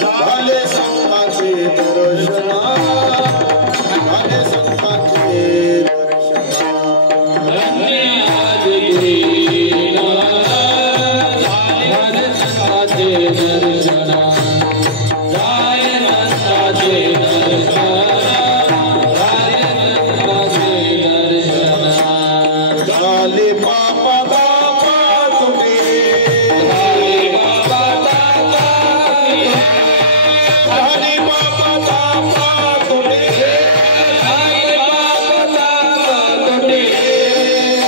झाले संतांचे दर्शन, झाले संतांचे दर्शन, धन्य आज दिन, झाले संतांचे दर्शन, झाले संतांचे दर्शन, झाले संतांचे दर्शन, झाले पाप दाप तुटे, झाले बाबा झाले पाप दाप तुटे, झाले बाबा तुटे,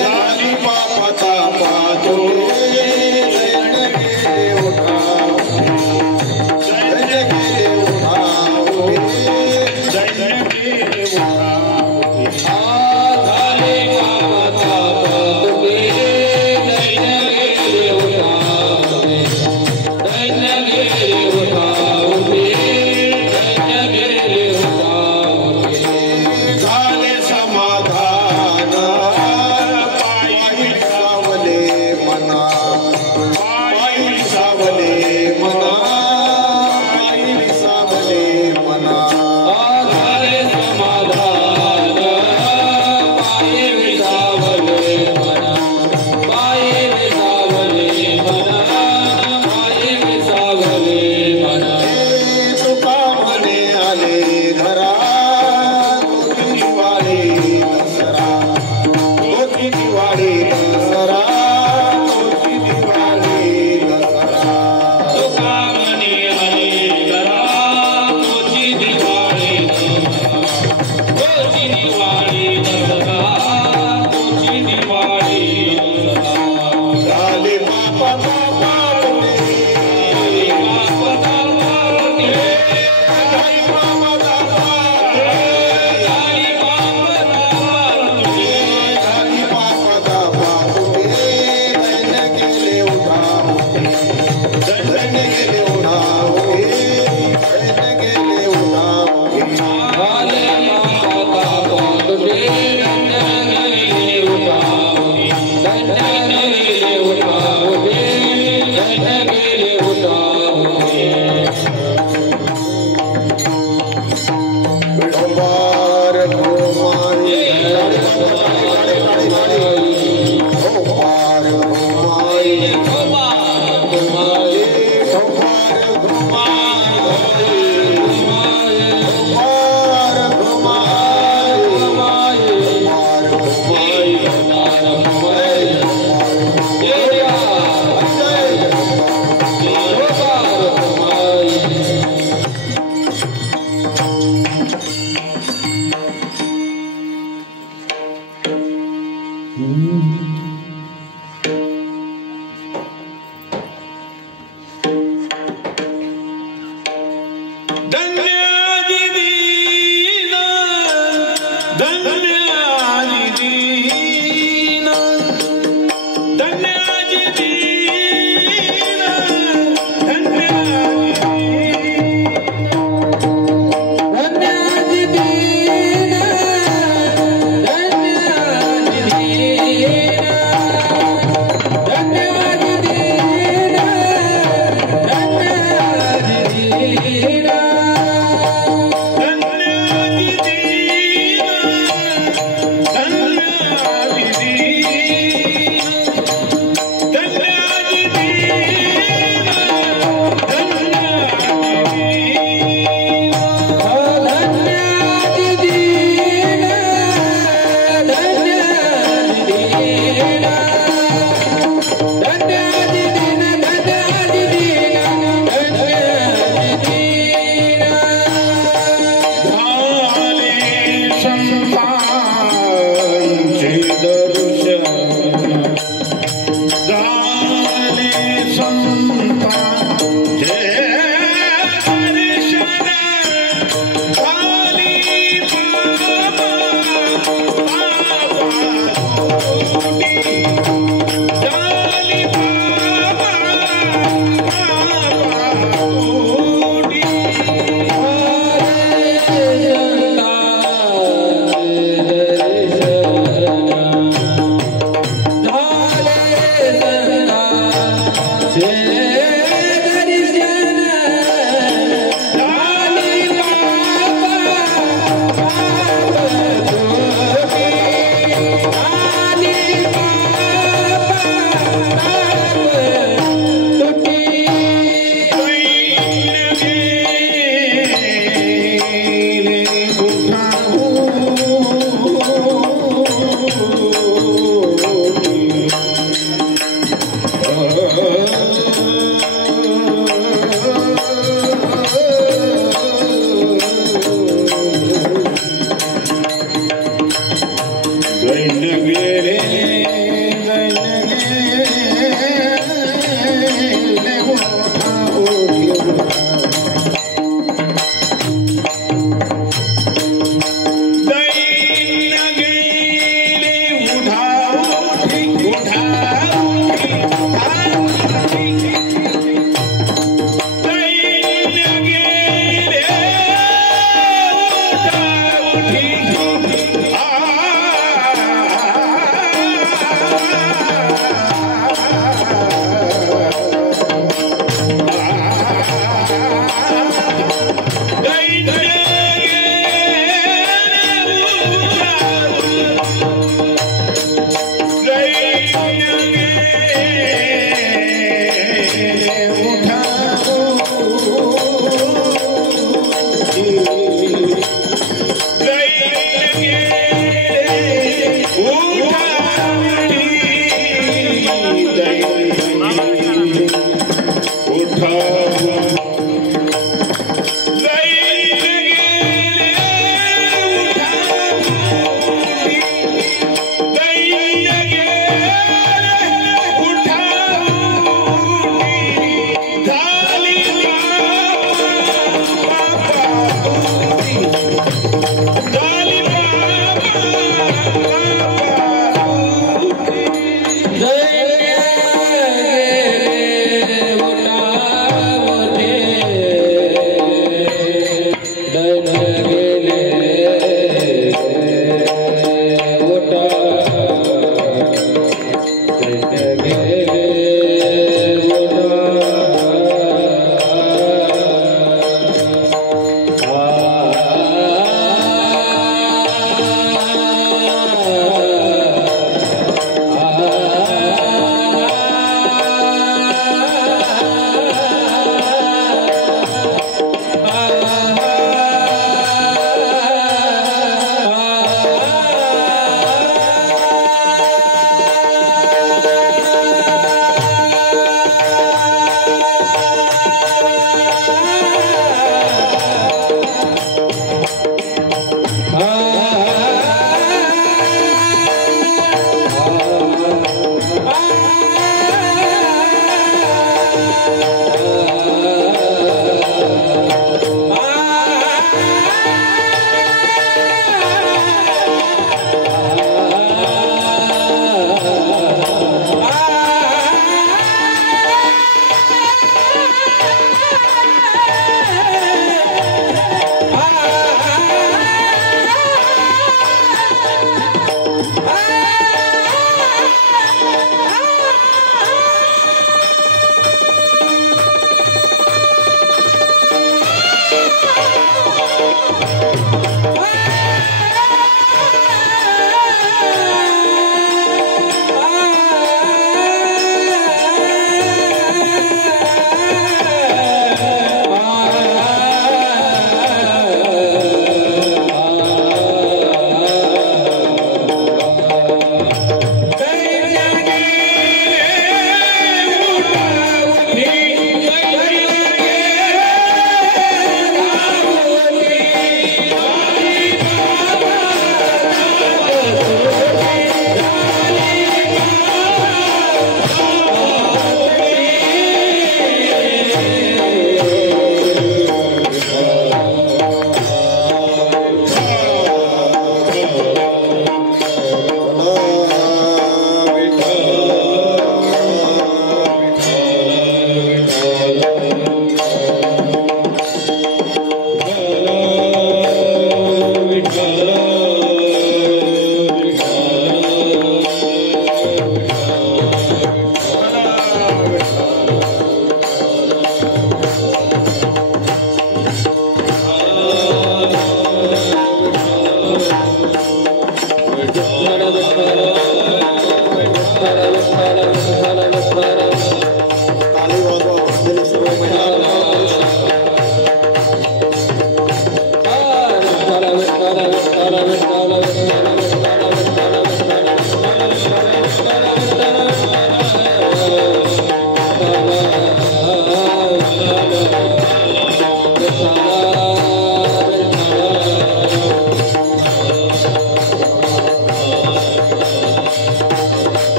झाले पाप दाप तुटे, नयन गेले उठा,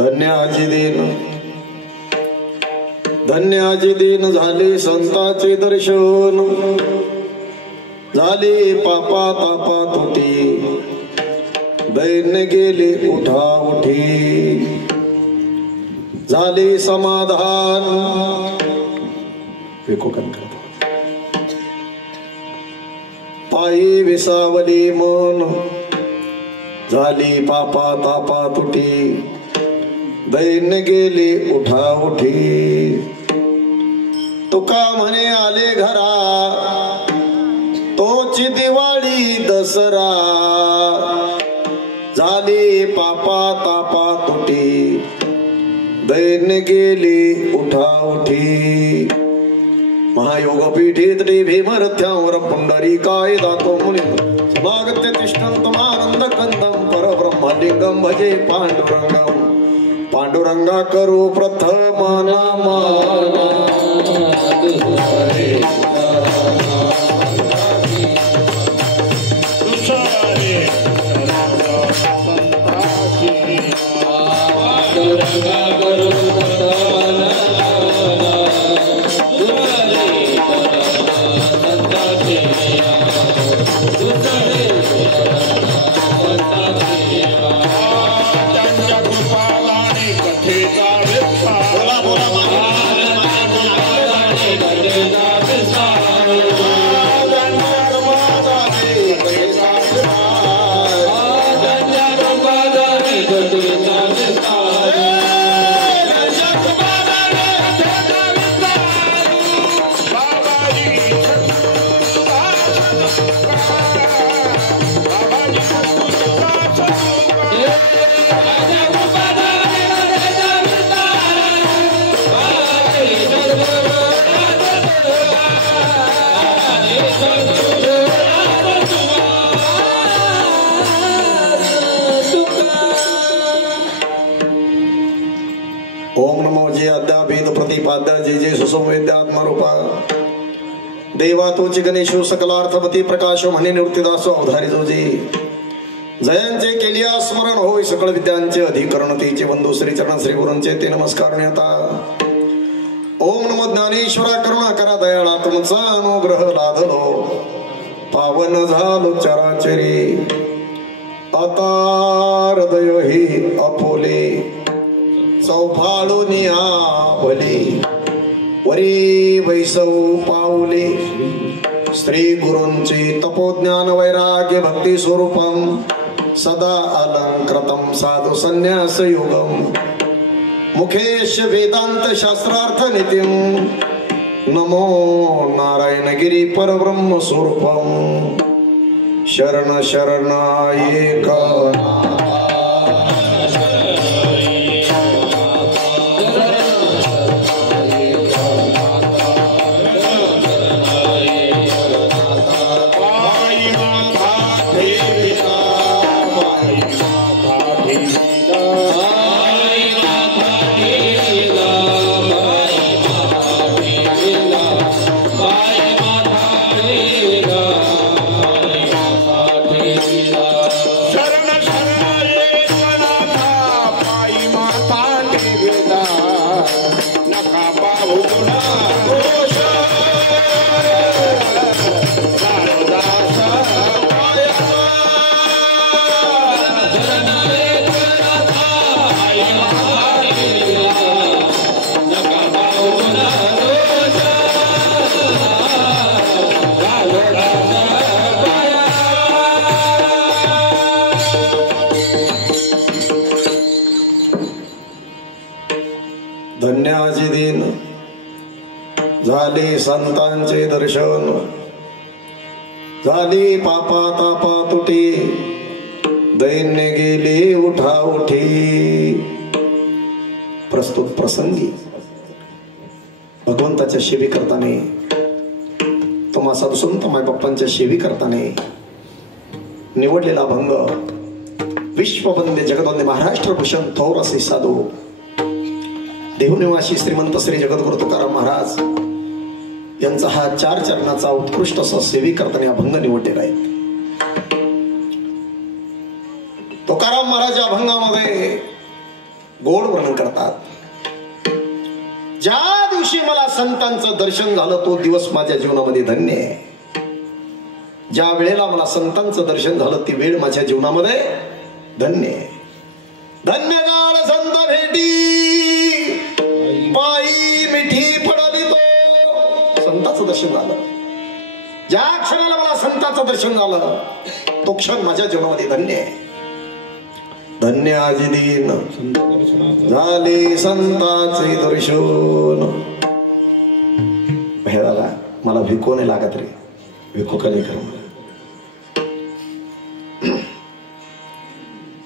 धन्याची दिन धन्याची दिन झाले संतांचे दर्शन झाले पापा तापा तुटी दैन्य गेले उठा उठी झाले समाधान विकोकन करतो पायी विसावली मन झाली पापा तापा तुटी दैन्य गेले उठा उठी तुका म्हणे आले घरा तोची दिवाळी दसरा झाली पापा तापा तुटी दैन्य गेली उठा उठी महायोगपीठे तटे भीमरथ्यावर पुंडरीकाय दातो मुनी समागत्य तिष्ठन्तमानंद कंदम परब्रह्मलिंगम भजे पांडुरंगम पांडुरंगा करू प्रथम नामा देवा तोची गणेशो सकलार्थपती प्रकाश म्हणे निवृत्तीदासो अवधारी जोजी जयांचे केलिया स्मरण होय सकळ विद्यांचे अधिकरण तेचे वंदो श्री चरण श्री गुरूंचे ते नमस्कार नेता ओम नमो ज्ञानेश्वरा करुणा करा दयाळा तुमचा अनुग्रह लाधलो पावन झालो चराचरी आता हृदय ही अपोले चौफाळून आवले वरी वैसव पाऊले श्री गुरूंचे तपोज्ञान वैराग्य भक्ती स्वरूपम सदा अलंकृतम साधु संन्यास युगम मुखेश वेदांत शास्त्रार्थ नित्यम नमो नारायण गिरी परब्रह्म स्वरूपम शरण शरणायक धन्याचे दिन झाले संतांचे दर्शन झाली पापा तापा तुटी दैन्य गेले उठा उठी प्रस्तुत प्रसंगी भगवंताच्या सेवे करताना तुम्हा साधुसंत माय बाप्पांच्या सेवे करताना निवडलेला भंग विश्ववंद्य जगदवंद्य महाराष्ट्र भूषण थोर असे साधू देवनिवासी श्रीमंत श्री जगद्गुरु तुकाराम महाराज यांचा हा 4 चरणाचा उत्कृष्ट असा सेवी करताना अभंग निवडलेला आहे। तुकाराम महाराज अभंगामध्ये गोड वर्णन करतात, ज्या दिवशी मला संतांचं दर्शन झालं तो दिवस माझ्या जीवनामध्ये धन्य आहे। ज्या वेळेला मला संतांचं दर्शन झालं ती वेळ माझ्या जीवनामध्ये धन्य धन्य काळ संत भेटी पायी मिठी पडली तो. संताचं दर्शन झालं. ज्या क्षणाला मला संताचं दर्शन झालं तो क्षण माझ्या जीवनामध्ये धन्य आहे. धन्य आजी दिन झाले संताचे दर्शन. दादा मला भिको नाही लागत रे, भिको कमी कर मला.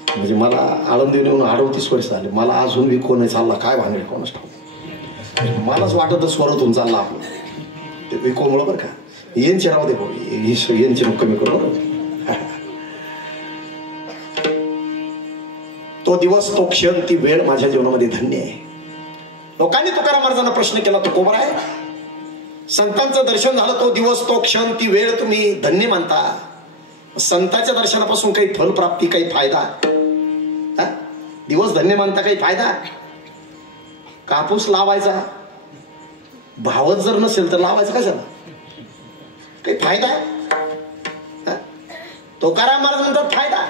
म्हणजे मला आळंदीवर येऊन 38 वर्ष झाले, मला अजून भिको नाही चालला. काय भानगड कोणाच ठाऊक. मलाच वाटत स्वरातून चालला आपण ते भिकोमुळं बरं का. यांचे राहू दे भाऊ, यांचे मग कमी करू. तो दिवस, तो क्षण, ती वेळ माझ्या जीवनामध्ये धन्य आहे. लोकांनी तुकाराम महाराजांना प्रश्न केला, तो कोबर आहे. संतांचं दर्शन झालं, तो दिवस, तो क्षण, ती वेळ तुम्ही धन्य मानता. संतांच्या दर्शनापासून काही फलप्राप्ती, काही फायदा? दिवस धन्य मानता, काही फायदा? कापूस लावायचा भावच जर नसेल तर लावायचा कशाला? काही फायदा आहे? तुकाराम महाराज म्हणतात फायदा.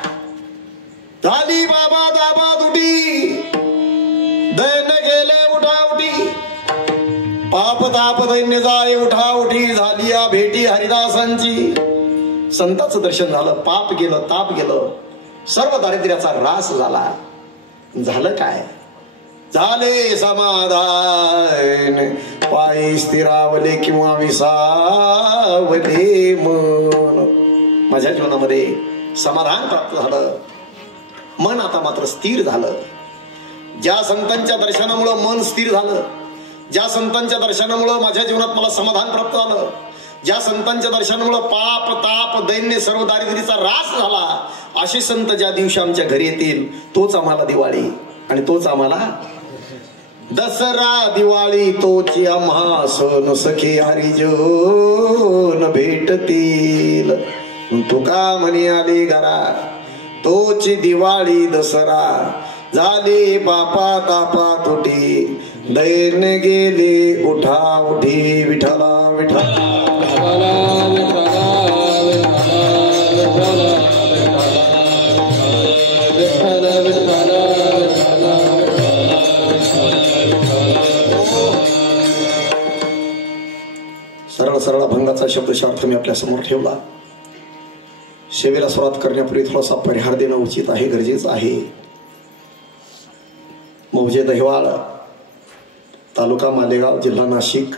झाली बाबा दाबा दुटी, दैन गेले उठाउठी, पाप ताप दैन्य जाय उठाउठी, झाली या भेटी हरिदासांची. संतांचं दर्शन झालं, पाप गेलं, ताप गेलं, सर्व दारिद्र्याचा ऱ्हास झाला. झालं काय? झाले समाधान, पायी स्थिरावले किंवा विसावले मन. माझ्या जीवनामध्ये समाधान प्राप्त झालं, मन आता मात्र स्थिर झालं. ज्या संतांच्या दर्शनामुळं मन स्थिर झालं, ज्या संतांच्या दर्शनामुळं माझ्या जीवनात मला समाधान प्राप्त झालं, ज्या संतांच्या दर्शनामुळं पाप ताप दैन्य सर्व दारिद्र्याचा ऱ्हास झाला, असे संत ज्या दिवशी आमच्या घरी येतील तोच आम्हाला दिवाळी आणि तोच आम्हाला दसरा. दिवाळी तोची आम्हा सण सखे हरिजन भेटतील. तुका म्हणे आले घरा तोची दिवाळी दसरा. झाले बापा तापा तुटी, दैन गेले उठा उठी. विठला विठला सरळ सरळ अभंगाचा शब्दशार्थ मी आपल्या समोर ठेवला. सेवेला सुरुवात करण्यापूर्वी थोडासा परिहार देणं उचित आहे, गरजेचं आहे. मौजे दहिवाळ, तालुका मालेगाव, जिल्हा नाशिक,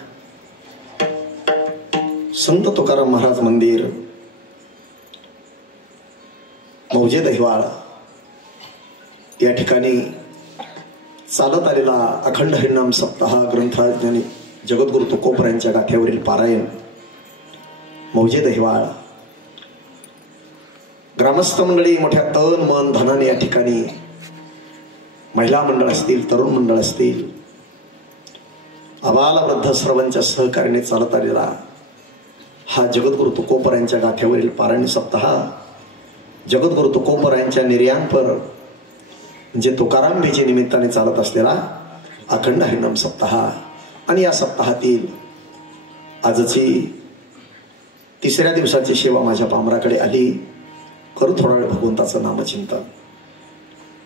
संत तुकाराम महाराज मंदिर, मौजे दहिवाळ या ठिकाणी चालत आलेला अखंड हरिनाम सप्ताह ग्रंथराज जगद्गुरु तुकोबर यांच्या गाथ्यावरील पारायण. मौजे दहिवाळ ग्रामस्थ मंडळी मोठ्या तन मन धनाने या ठिकाणी महिला मंडळ असतील, तरुण मंडळ असतील, आबाल वृद्ध सर्वांच्या सहकार्याने चालत आलेला हा जगद्गुरु तुकोबर यांच्या गाथ्यावरील पारायण सप्ताह, जगद्गुरु तुकोबर यांच्या निर्याणपर म्हणजे तुकाराम बीजे निमित्ताने चालत असलेला अखंड हरिनाम सप्ताह. आणि या सप्ताहातील आजची 3ऱ्या दिवसाची सेवा माझ्या पामराकडे आली. करू थोडा वेळ भगवंताचं नामचिंतन.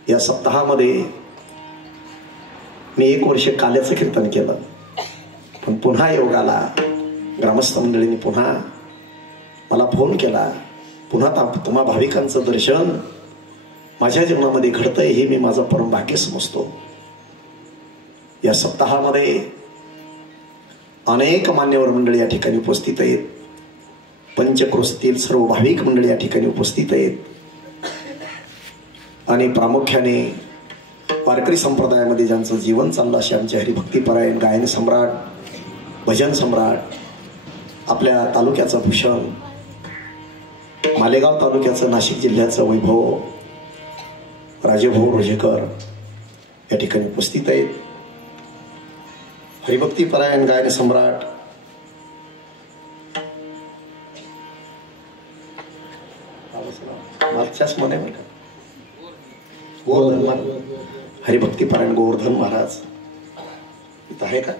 या सप्ताहामध्ये मी 1 वर्ष काल्याचं कीर्तन केलं, पण पुन्हा योगाला ग्रामस्थ मंडळींनी पुन्हा मला फोन केला. पुन्हा तुम्हा भाविकांचं दर्शन माझ्या जीवनामध्ये घडतंय हे मी माझं परम भाग्य समजतो. या सप्ताहामध्ये अनेक मान्यवर मंडळी या ठिकाणी उपस्थित आहेत. पंचक्रोशीतील सर्व भाविक मंडळी या ठिकाणी उपस्थित आहेत. आणि प्रामुख्याने वारकरी संप्रदायामध्ये ज्यांचं जीवन चाललं असे आमचे हरिभक्तीपरायण गायन सम्राट, भजन सम्राट, आपल्या तालुक्याचं भूषण, मालेगाव तालुक्याचं, नाशिक जिल्ह्याचं वैभव राजेभाऊ रोजेकर या ठिकाणी उपस्थित आहेत. हरिभक्तीपरायण गायन सम्राट मागच्याच म्हणे बरं का, गोवर्धन महाराज, हरिभक्तीपरायण गोवर्धन महाराज इथं आहे का?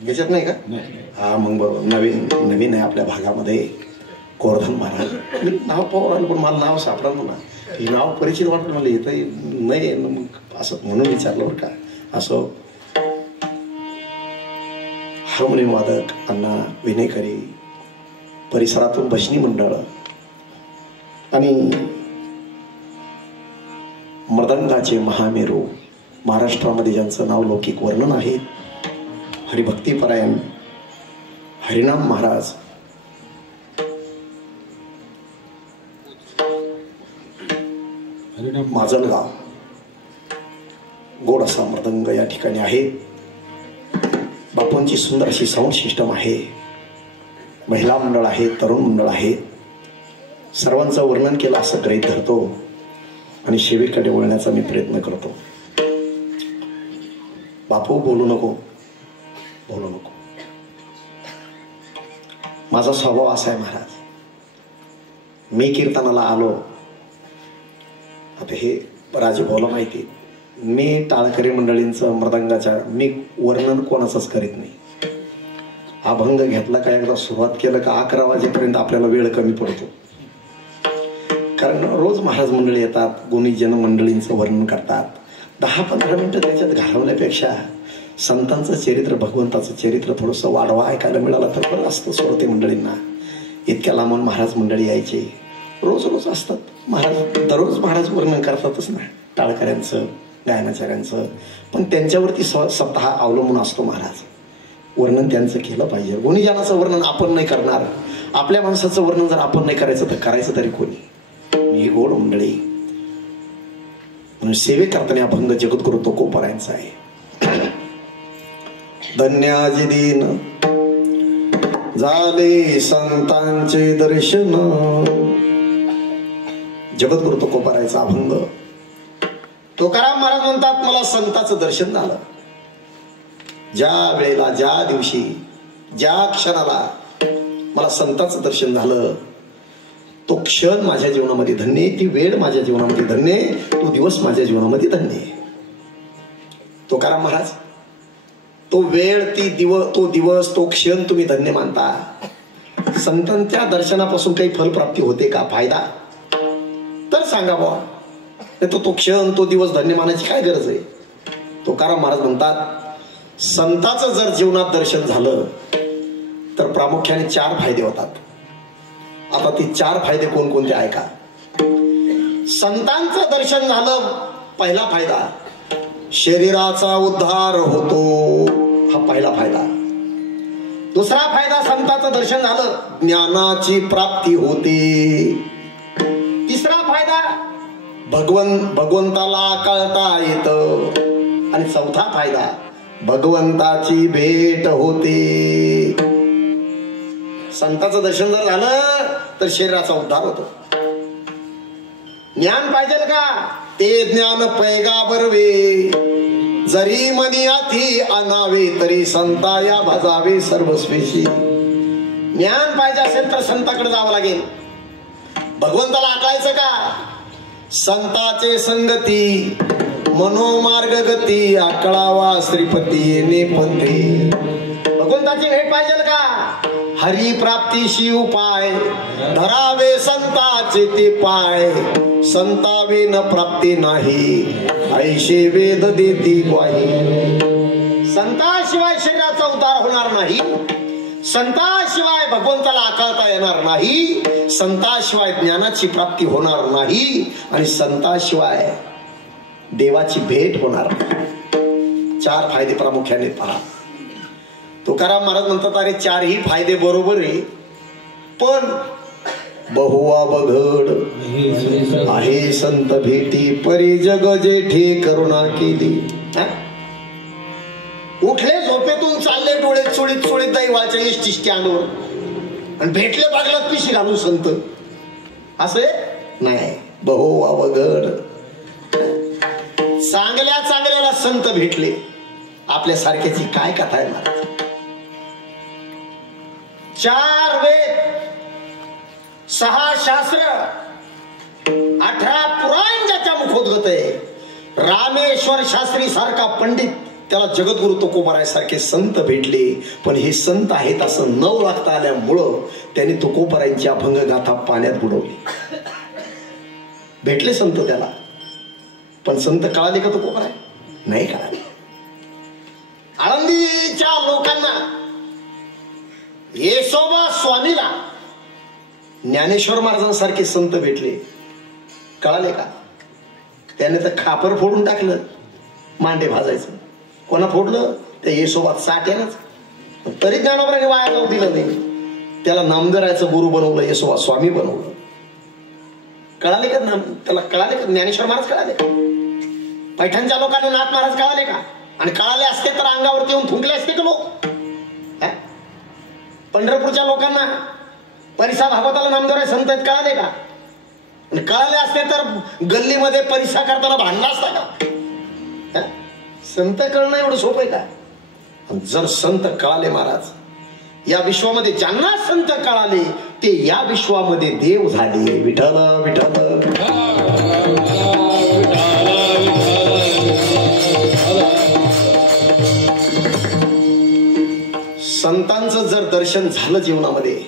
याच्यात नाही का? हा, मग नवीन आहे आपल्या भागामध्ये गोवर्धन महाराज. मी नाव पाहू राहिलो पण मला नाव सापडा म्हणा. हे नाव परिचित वाटलं मला, येतं नाही मग असं म्हणून विचारलं बरं का. असं हार्मोनियम वादक अण्णा विनेकरी, परिसरातून भजनी मंडळ आणि मृदंगाचे महामेरू, महाराष्ट्रामध्ये ज्यांचं नाव लौकिक वर्णन आहे, हरिभक्तीपरायण हरिनाम महाराज, माजलगाव गोड असा मृदंग या ठिकाणी आहे. बापूंची सुंदर अशी साऊंड सिस्टम आहे. महिला मंडळ आहे, तरुण मंडळ आहे. सर्वांचं वर्णन केलं असं गृहीत धरतो आणि सेवेकडे वळण्याचा मी प्रयत्न करतो. बापू बोलू नको, बोलू नको. माझा स्वभाव असा आहे महाराज, मी कीर्तनाला आलो, आता हे राजभाऊला माहिती, मी टाळकरी मंडळींचं मृदंगाच्या मी वर्णन कोणाचंच करीत नाही. अभंग घेतला का एकदा सुरुवात केलं का 11 वाजेपर्यंत आपल्याला वेळ कमी पडतो. कारण रोज महाराज मंडळी येतात, गुणीजन मंडळींचं वर्णन करतात. 10-15 मिनिटं त्याच्यात घालवण्यापेक्षा संतांचं चरित्र, भगवंताचं चरित्र थोडंसं वाढवा ऐकायला मिळालं तर बरं असतं श्रोते मंडळींना. इतक्या लांबून महाराज मंडळी यायचे, रोज रोज असतात. महाराज दररोज महाराज वर्णन करतातच ना, टाळकऱ्यांचं, गायनाचार्यांचं, पण त्यांच्यावरती स्वतः अवलंबून असतो महाराज. वर्णन त्यांचं केलं पाहिजे. गुणीजनाचं वर्णन आपण नाही करणार, आपल्या माणसाचं वर्णन जर आपण नाही करायचं तर करायचं तरी कोणी. ही गोड मंडळी म्हणून सेवे करताना अभंग जगद्गुरु तुकोबारायांचा आहे. धन्याजी दीन झाले संतांचे दर्शन, जगद्गुरु तुकोबारायांचा अभंग. तुकाराम महाराज म्हणतात मला संतांचं दर्शन झालं. ज्या वेळेला, ज्या दिवशी, ज्या क्षणाला मला संतांचं दर्शन झालं, तो क्षण माझ्या जीवनामध्ये धन्य, ती वेळ माझ्या जीवनामध्ये धन्य, तो दिवस माझ्या जीवनामध्ये धन्य. तुकाराम महाराज तो वेळ, तो दिवस, तो क्षण तुम्ही धन्य मानता. संतांच्या दर्शनापासून काही फलप्राप्ती होते का, फायदा तर सांगा बुवा. तो क्षण, तो दिवस धन्य मानायची काय गरज आहे. तुकाराम महाराज म्हणतात संतांचं जर जीवनात दर्शन झालं तर प्रामुख्याने 4 फायदे होतात. आता ती 4 फायदे कोणकोणते ऐका. संतांचं दर्शन झालं, पहिला फायदा शरीराचा उद्धार होतो, हा पहिला फायदा. दुसरा फायदा संतांचं दर्शन झालं ज्ञानाची प्राप्ती होते. तिसरा फायदा भगवंताला कळता येतं. आणि चौथा फायदा भगवंताची भेट होते. संतांचं दर्शन जर झालं तर शरीराचा उद्धार होतो. ज्ञान पाहिजे का, ते ज्ञान पैगाबर वे, जरी मनी अति अनावे तरी संता या भजावे सर्वस्वेशी. ज्ञान पाहिजे असेल तर संताकडे जावं लागेल. भगवंताला आकळायचं का, संताचे संगती मनोमार्ग गती, आकळावा श्रीपती नेपथ्ये. भगवंताची भेट पाहिजे का, हरी प्राप्तीशी उपाय, धरावे संताचे ते पाय, संतावे न प्राप्ती नाही, ऐशे वेद देती ग्वाही. संताशिवाय शरीराचा उद्धार होणार नाही, संताशिवाय भगवंताला आकळता येणार नाही, संताशिवाय ज्ञानाची प्राप्ती होणार नाही आणि संताशिवाय देवाची भेट होणार नाही. 4 फायदे प्रामुख्याने पहा. तुकाराम महाराज म्हणतात अरे 4ही फायदे बरोबर आहे, पण बहुवा बघड आहे संत भेटी, परी जग जेठे करुणा केली. उठले झोपेतून, चालले डोळे चोळीत चोळीत दैवाच्या एसटी स्टँडवर, आणि भेटले बागलात पिशी घालून संत, असे नाही. बहुवा बघड, चांगल्या चांगल्याला संत भेटले. आपल्या सारख्याची काय कथा आहे महाराज. 4 वेद, 6 शास्त्र, 18 पुराण ज्याच्या मुखोद्गत आहे. रामेश्वर शास्त्री सारखा पंडित, त्याला जगद्गुरु तुकोबारायांसारखे संत भेटले. पण हे संत आहेत असं न ओळखता आल्यामुळं त्यांनी तुकोबारायांची अभंग गाथा पाण्यात बुडवली. भेटले संत त्याला, पण संत कळाले का तो कोपरा आहे? नाही कळाले. आळंदीच्या लोकांना येसोबा स्वामीला ज्ञानेश्वर महाराजांसारखे संत भेटले, कळाले का? त्याने तर खापर फोडून टाकलं मांडे भाजायचं. कोणा फोडलं? त्या येसोबा साठ्यानंच. तरी ज्ञानोबाने वाया जाऊ दिलं नाही. त्याला नामदेवाचं गुरु बनवलं, येसोबा स्वामी बनवलं. कळाले का? त्याला कळाले का? ज्ञानेश्वर महाराज कळाले का? पैठणच्या लोकांना नाथ महाराज कळाले का? आणि कळाले असते तर अंगावरती येऊन थुंकले असते का लोक? पंढरपूरच्या लोकांना परिसा भागवताला नामदेवराय संत आहेत कळाले का? आणि कळाले असते तर गल्लीमध्ये परिसा करताना भांडला असता का? संत कळणं एवढं सोपं आहे का? जर संत कळाले महाराज, या विश्वामध्ये ज्यांना संत कळाले ते या विश्वामध्ये देव झाले. विठ्ठल विठ्ठल. संतांचं जर दर्शन झालं जीवनामध्ये,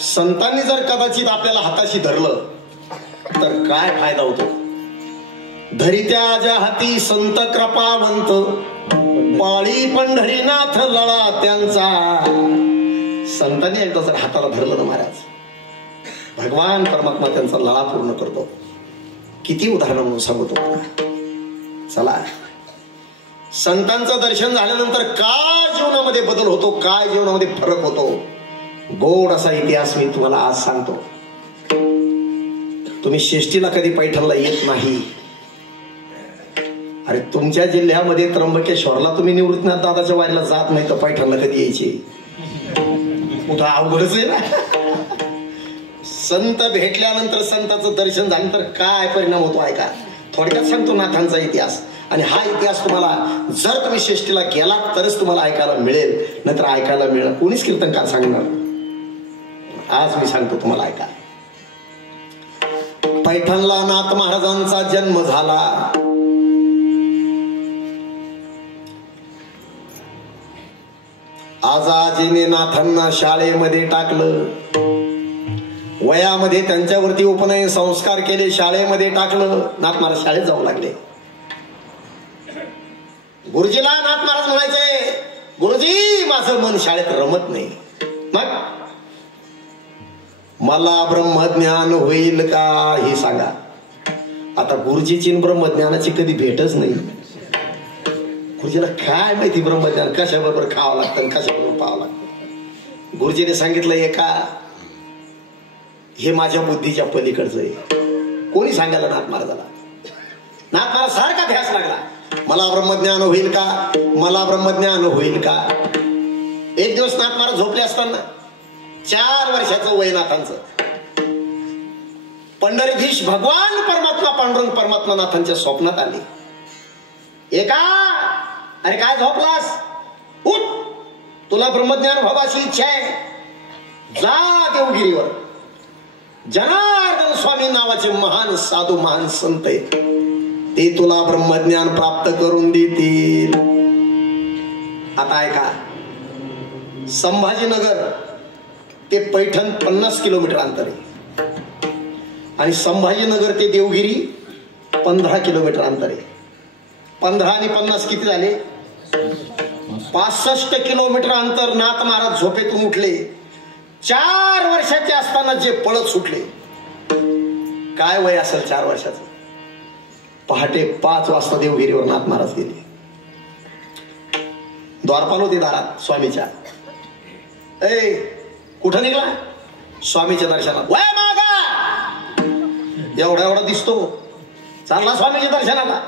संतांनी जर कदाचित आपल्याला हाताशी धरलं तर काय फायदा होतो? धरित्या ज्या हाती संत कृपावंत, पाळी पंढरीनाथ लळा त्यांचा. संतांनी एकदा जर हाताला धरलं ना महाराज, भगवान परमात्मा त्यांचा लळा पूर्ण करतो. किती उदाहरण म्हणून सांगतो. चला, संतांचं दर्शन झाल्यानंतर काय जीवनामध्ये बदल होतो, काय जीवनामध्ये फरक होतो, गोड असा इतिहास मी तुम्हाला आज सांगतो. तुम्ही शेष्टीला कधी पैठणला येत नाही. अरे तुमच्या जिल्ह्यामध्ये त्र्यंबकेश्वरला तुम्ही निवृत्तीनाथ दादाच्या वारीला जात नाही तर पैठणला कधी यायचे? कुठं अवघडच आहे ना. संत भेटल्यानंतर, संतांचं दर्शन झाल्यानंतर काय परिणाम होतो ऐका. थोडक्यात सांगतो नाथांचा इतिहास. आणि हा इतिहास तुम्हाला जर तुम्ही शेष्टीला गेलात तरच तुम्हाला ऐकायला मिळेल, नंतर ऐकायला मिळेल. कोणीच कीर्तनकार सांगणार? आज मी सांगतो तुम्हाला ऐका. पैठणला नाथ महाराजांचा जन्म झाला. आजाजीने नाथांना शाळेमध्ये टाकलं. वयामध्ये त्यांच्यावरती उपनयन संस्कार केले, शाळेमध्ये टाकलं. नाथ महाराज शाळेत जाऊ लागले. गुरुजीला नाथ महाराज म्हणायचे, गुरुजी माझं मन शाळेत रमत नाही. मग मला ब्रह्मज्ञान होईल का हे सांगा. आता गुरुजीची ब्रह्मज्ञानाची कधी भेटच नाही. गुरुजीला काय माहिती ब्रह्मज्ञान कशाबरोबर खावं लागतं, कशाबरोबर पाहावं लागतं. गुरुजीने सांगितलं एका, हे माझ्या बुद्धीच्या पलीकडचं आहे. कोणी सांगायला नाथ महाराजाला? नाथ महाराज सारखा ध्यास लागला, मला ब्रह्मज्ञान होईल का, मला ब्रह्मज्ञान होईल का. एक दिवस नाथ महाराज झोपले असताना, 4 वर्षाचं वय नाथांचं, पंढरीधीश भगवान परमात्मा पांडुरंग परमात्मा नाथांच्या स्वप्नात आले. एका, अरे काय झोपलास, उठ, तुला ब्रह्मज्ञान व्हावाची इच्छा आहे, जा देवगिरीवर. जनार्दन स्वामी नावाचे महान साधू, महान संत आहेत, ते तुला ब्रह्मज्ञान प्राप्त करून देतील. आता ऐका, संभाजीनगर ते पैठण 50 किलोमीटर अंतर आहे आणि संभाजीनगर ते देवगिरी 15 किलोमीटर अंतर आहे. 15 आणि 50 किती झाले? 65 किलोमीटर अंतर. नाथ महाराज झोपेतून उठले. 4 वर्षाचे असताना जे पळत सुटले. काय वय असेल 4 वर्षाचं? पहाटे 5 वाजता देवगिरीवर नाथ महाराज गेले. द्वारपाल होते दारात स्वामीच्या. ए कुठं निघला? स्वामीच्या दर्शनात. वय मागा, एवढा एवढा दिसतो, चालला स्वामीच्या दर्शनाला.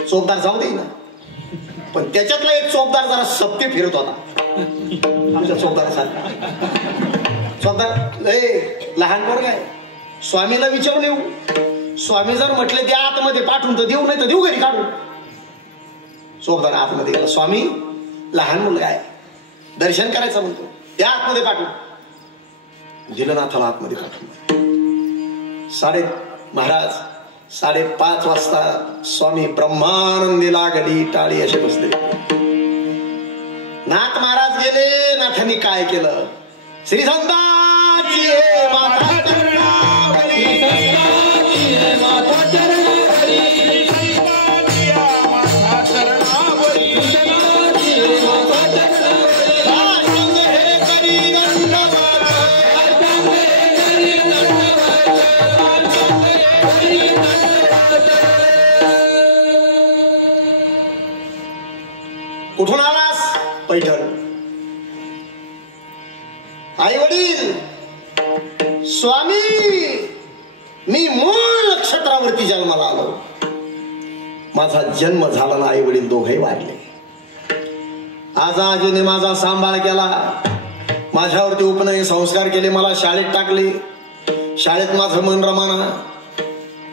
चोपदार जाऊ दे ना, पण त्याच्यातला एक चोपदार जरा सप्ते फिरत होता. आमच्या चोपदारासारखा चोपदार. लहान पोरगा आहे. स्वामीला विचारून येऊ. स्वामी जर म्हटले द्या आतमध्ये पाठवून तर देऊ, नाही तर देऊ घरी काढून. चोपदार आतमध्ये गेला. स्वामी लहान मुलगा आहे, दर्शन करायचं म्हणतो, त्या आतमध्ये पाठवून. दिलं नाथाला आतमध्ये पाठवून. महाराज 5:30 वाजता स्वामी ब्रह्मानंदी लागली टाळी असे बसले. नाथ महाराज गेले. नाथांनी काय केलं? श्री संतांची माता कुठून आलास? पैठण. आई वडील, स्वामी मी मूळ नक्षत्रावरती जन्माला आलो. माझा जन्म झाला ना आई वडील दोघे वारले. आजीने माझा सांभाळ केला, माझ्यावरती उपनयन संस्कार केले, मला शाळेत टाकले. शाळेत माझं मन रमाना.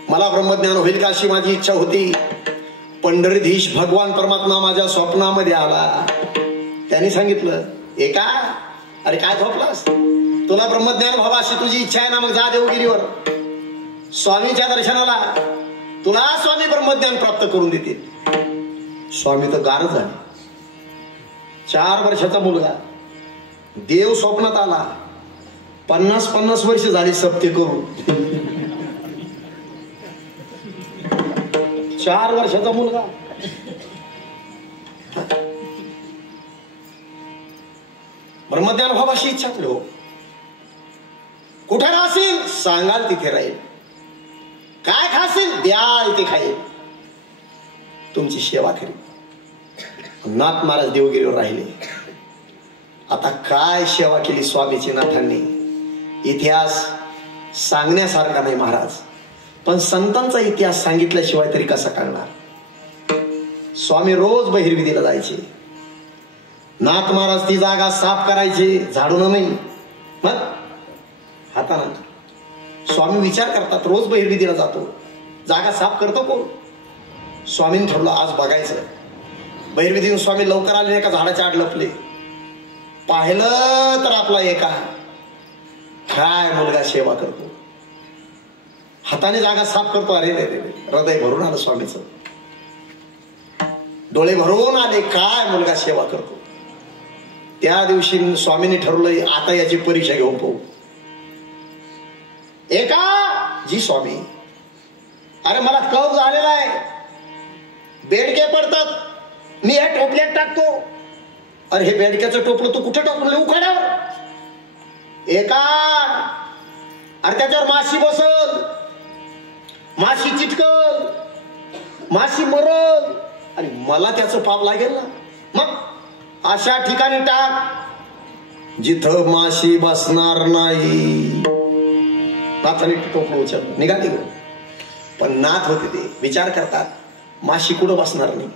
मला ब्रह्मज्ञान होईल का अशी माझी इच्छा होती. पंढरीधीश भगवान परमात्मा माझ्या स्वप्नामध्ये आला. त्यांनी सांगितलं, एका अरे काय झोपलास? तुला ब्रह्मज्ञान व्हावं अशी तुझी इच्छा आहे ना, मग जा देवगिरीवर स्वामीच्या दर्शनाला, तुला स्वामी ब्रह्मज्ञान प्राप्त करून देतील. स्वामी तर गारच झाले. 4 वर्षाचा मुलगा देव स्वप्नात आला. 50 वर्ष झाली सप्ते करून. 4 वर्षाचा मुलगा. ब्रह्मज्ञान व्हावं अशी इच्छा तुला. कुठे राहशील? सांगाल तिथे राहील. काय खाशील? द्याल ते खाईल. तुमची सेवा करेल. नाथ महाराज देवगिरीवर राहिले. आता काय सेवा केली स्वामीची नाथांनी, इतिहास सांगण्यासारखा नाही महाराज. पण संतांचा इतिहास सांगितल्याशिवाय तरी कसा कळणार. स्वामी रोज बहिर्विधीला जायचे. नाथ महाराज ती जागा साफ करायचे, झाडून नाही मग हातानं. स्वामी विचार करतात, रोज बहिर्विधीला जातो, जागा साफ करतो कोण? स्वामींनी ठरवलं आज बघायचं. बहिर्विधीने स्वामी लवकर आले, एका झाडाच्या आड लपले. पाहिलं तर आपला एका काय मुलगा सेवा करतो, हाताने जागा साफ करतो. अरे रे रे, हृदय भरून आलं स्वामीचं, डोळे भरून आले. काय मुलगा सेवा करतो. त्या दिवशी स्वामींनी ठरवलंय आता याची परीक्षा घेऊन पाहू. एका जी स्वामी, अरे मला कफ झालेला आहे, बेडके पडतात, मी ह्या टोपल्यात टाकतो. अरे हे बेडक्याचं टोपलं तू कुठे टाकून? उखाड्यावर. एका अरे त्याच्यावर माशी बसल, माशी चिटकल, माशी मरल, आणि मला त्याचं पाप लागेल ना. मग अशा ठिकाणी टाक जिथं माशी बसणार नाही. नाथाने टोपलं उचललं, निघाली. पण नाथ होते ते विचार करतात, माशी कुठं बसणार नाही,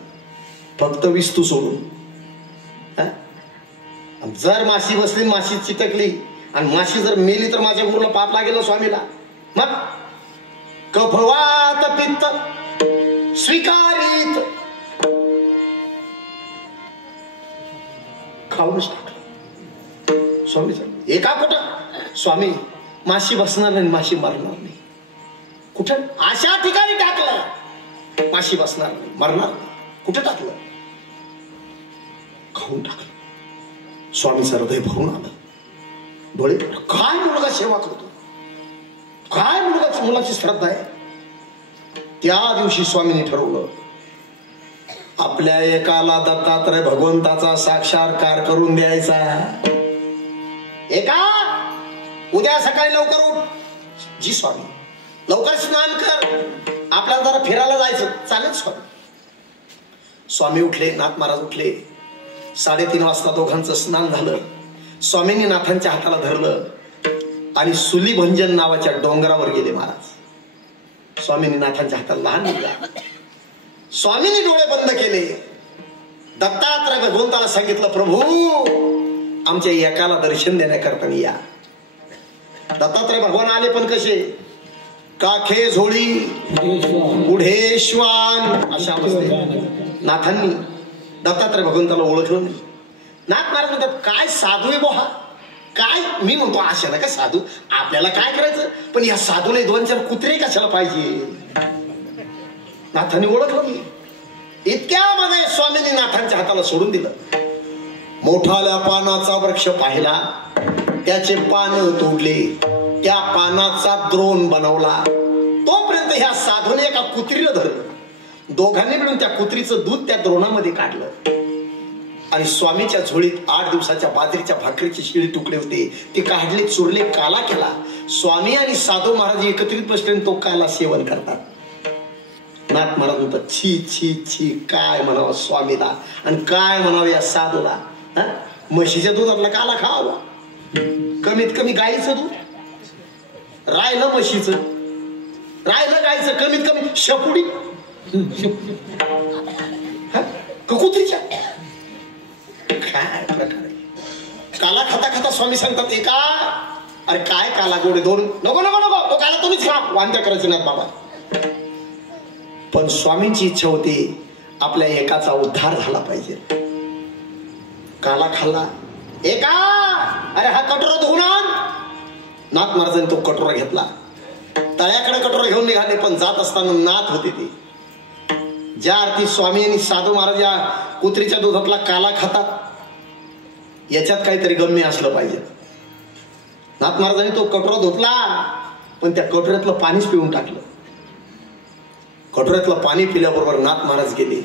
फक्त विस्तू सोडून. जर माशी बसली, माशी चिटकली आणि माशी जर मेली तर माझ्या गुरुला पाप लागेल स्वामीला. मग कफवात पित्त स्वीकारित खाऊनच टाकलं स्वामीचं. एका कुठं? स्वामी माशी बसणार नाही, माशी मरणार नाही. कुठं? अशा ठिकाणी टाकलं, माशी बसणार नाही, मरणार नाही. कुठं टाकलं? खाऊन टाकलं. स्वामीचं हृदय भरून आलं, डोळे. काय मुलगा सेवा करतो, काय मुलाची श्रद्धा आहे. त्या दिवशी स्वामींनी ठरवलं आपल्या एकाला दत्तात्रय भगवंताचा साक्षात्कार करून द्यायचा. एका उद्या सकाळी लवकर उठ. जी स्वामी, लवकर स्नान कर, आपल्याला जरा फिरायला जायचं. चालेल स्वामी. स्वामी उठले, नाथ महाराज उठले. 3:30 वाजता दोघांचं स्नान झालं. स्वामींनी नाथांच्या हाताला धरलं आणि सुलीभंजन नावाच्या डोंगरावर गेले महाराज. स्वामींनी नाथांच्या हाताला लहान मुलगा. स्वामींनी डोळे बंद केले. दत्तात्रय भगवंताला सांगितलं, प्रभू आमच्या एकाला दर्शन देण्याकरता या. दत्तात्रय भगवान आले, पण कसे? काखे झोळी पुढे श्वान अशा अवस्थेत. नाथांनी दत्तात्रय भगवंताला ओळखलं नाही. नाथ महाराज म्हणतात, काय साधू आहे बोहा. काय मी म्हणतो आशा का साधू, आपल्याला काय करायचं, पण या साधूला 2-4 कुत्रे कशाला पाहिजे. नाथांनी ओळखलं नाही. इतक्यामध्ये स्वामींनी नाथांच्या हाताला सोडून दिलं. मोठाल्या पानाचा वृक्ष पाहिला, त्याचे पान तोडले, त्या पानाचा द्रोण बनवला. तोपर्यंत ह्या साधूने एका कुत्रीला धरलं. दोघांनी मिळून त्या कुत्रीचं दूध त्या द्रोणामध्ये काढलं आणि स्वामीच्या झोळीत 8 दिवसाच्या बाजरीच्या भाकरीचे शिळे तुकडे होते, ते काढले, चुरले, काला केला. स्वामी आणि साधू महाराज एकत्रित बसले, तो काला सेवन करतात. नाथ महाराज म्हणतात छी छी छी, काय म्हणावं स्वामीला आणि काय म्हणावं या साधूला. म्हशीच्या दुधातला काला खावा, कमीत कमी गाईचं दूध, राहिलं म्हशीचं, राहिलं गाईचं, कमीत कमी शेपुडी कुत्रीच्या. काय प्रकार आहे. काला खाता खाता स्वामी सांगतात एका, अरे काय काला गोडे दोन, नको नको नको, तो काला तुम्हीच खा, वांत्या करायचे नाहीत बाबा. पण स्वामींची इच्छा होती आपल्या एकाचा उद्धार झाला पाहिजे. काला खाल्ला एका, अरे हा कटोरा धुवून आण. नाथ महाराजांनी तो कटोरा घेतला, तळ्याकडे कटोरा घेऊन निघाले. पण जात असताना नाथ होते ते, ज्या अर्थी स्वामी आणि साधू महाराज या कुत्रीच्या दुधातला काला खातात, याच्यात काहीतरी गम्य असलं पाहिजे. नाथ महाराजांनी तो कटोरा धुतला, पण त्या कटोऱ्यातलं पाणीच पिऊन टाकलं. कटोऱ्यातलं पाणी पिल्याबरोबर नाथ महाराज गेले.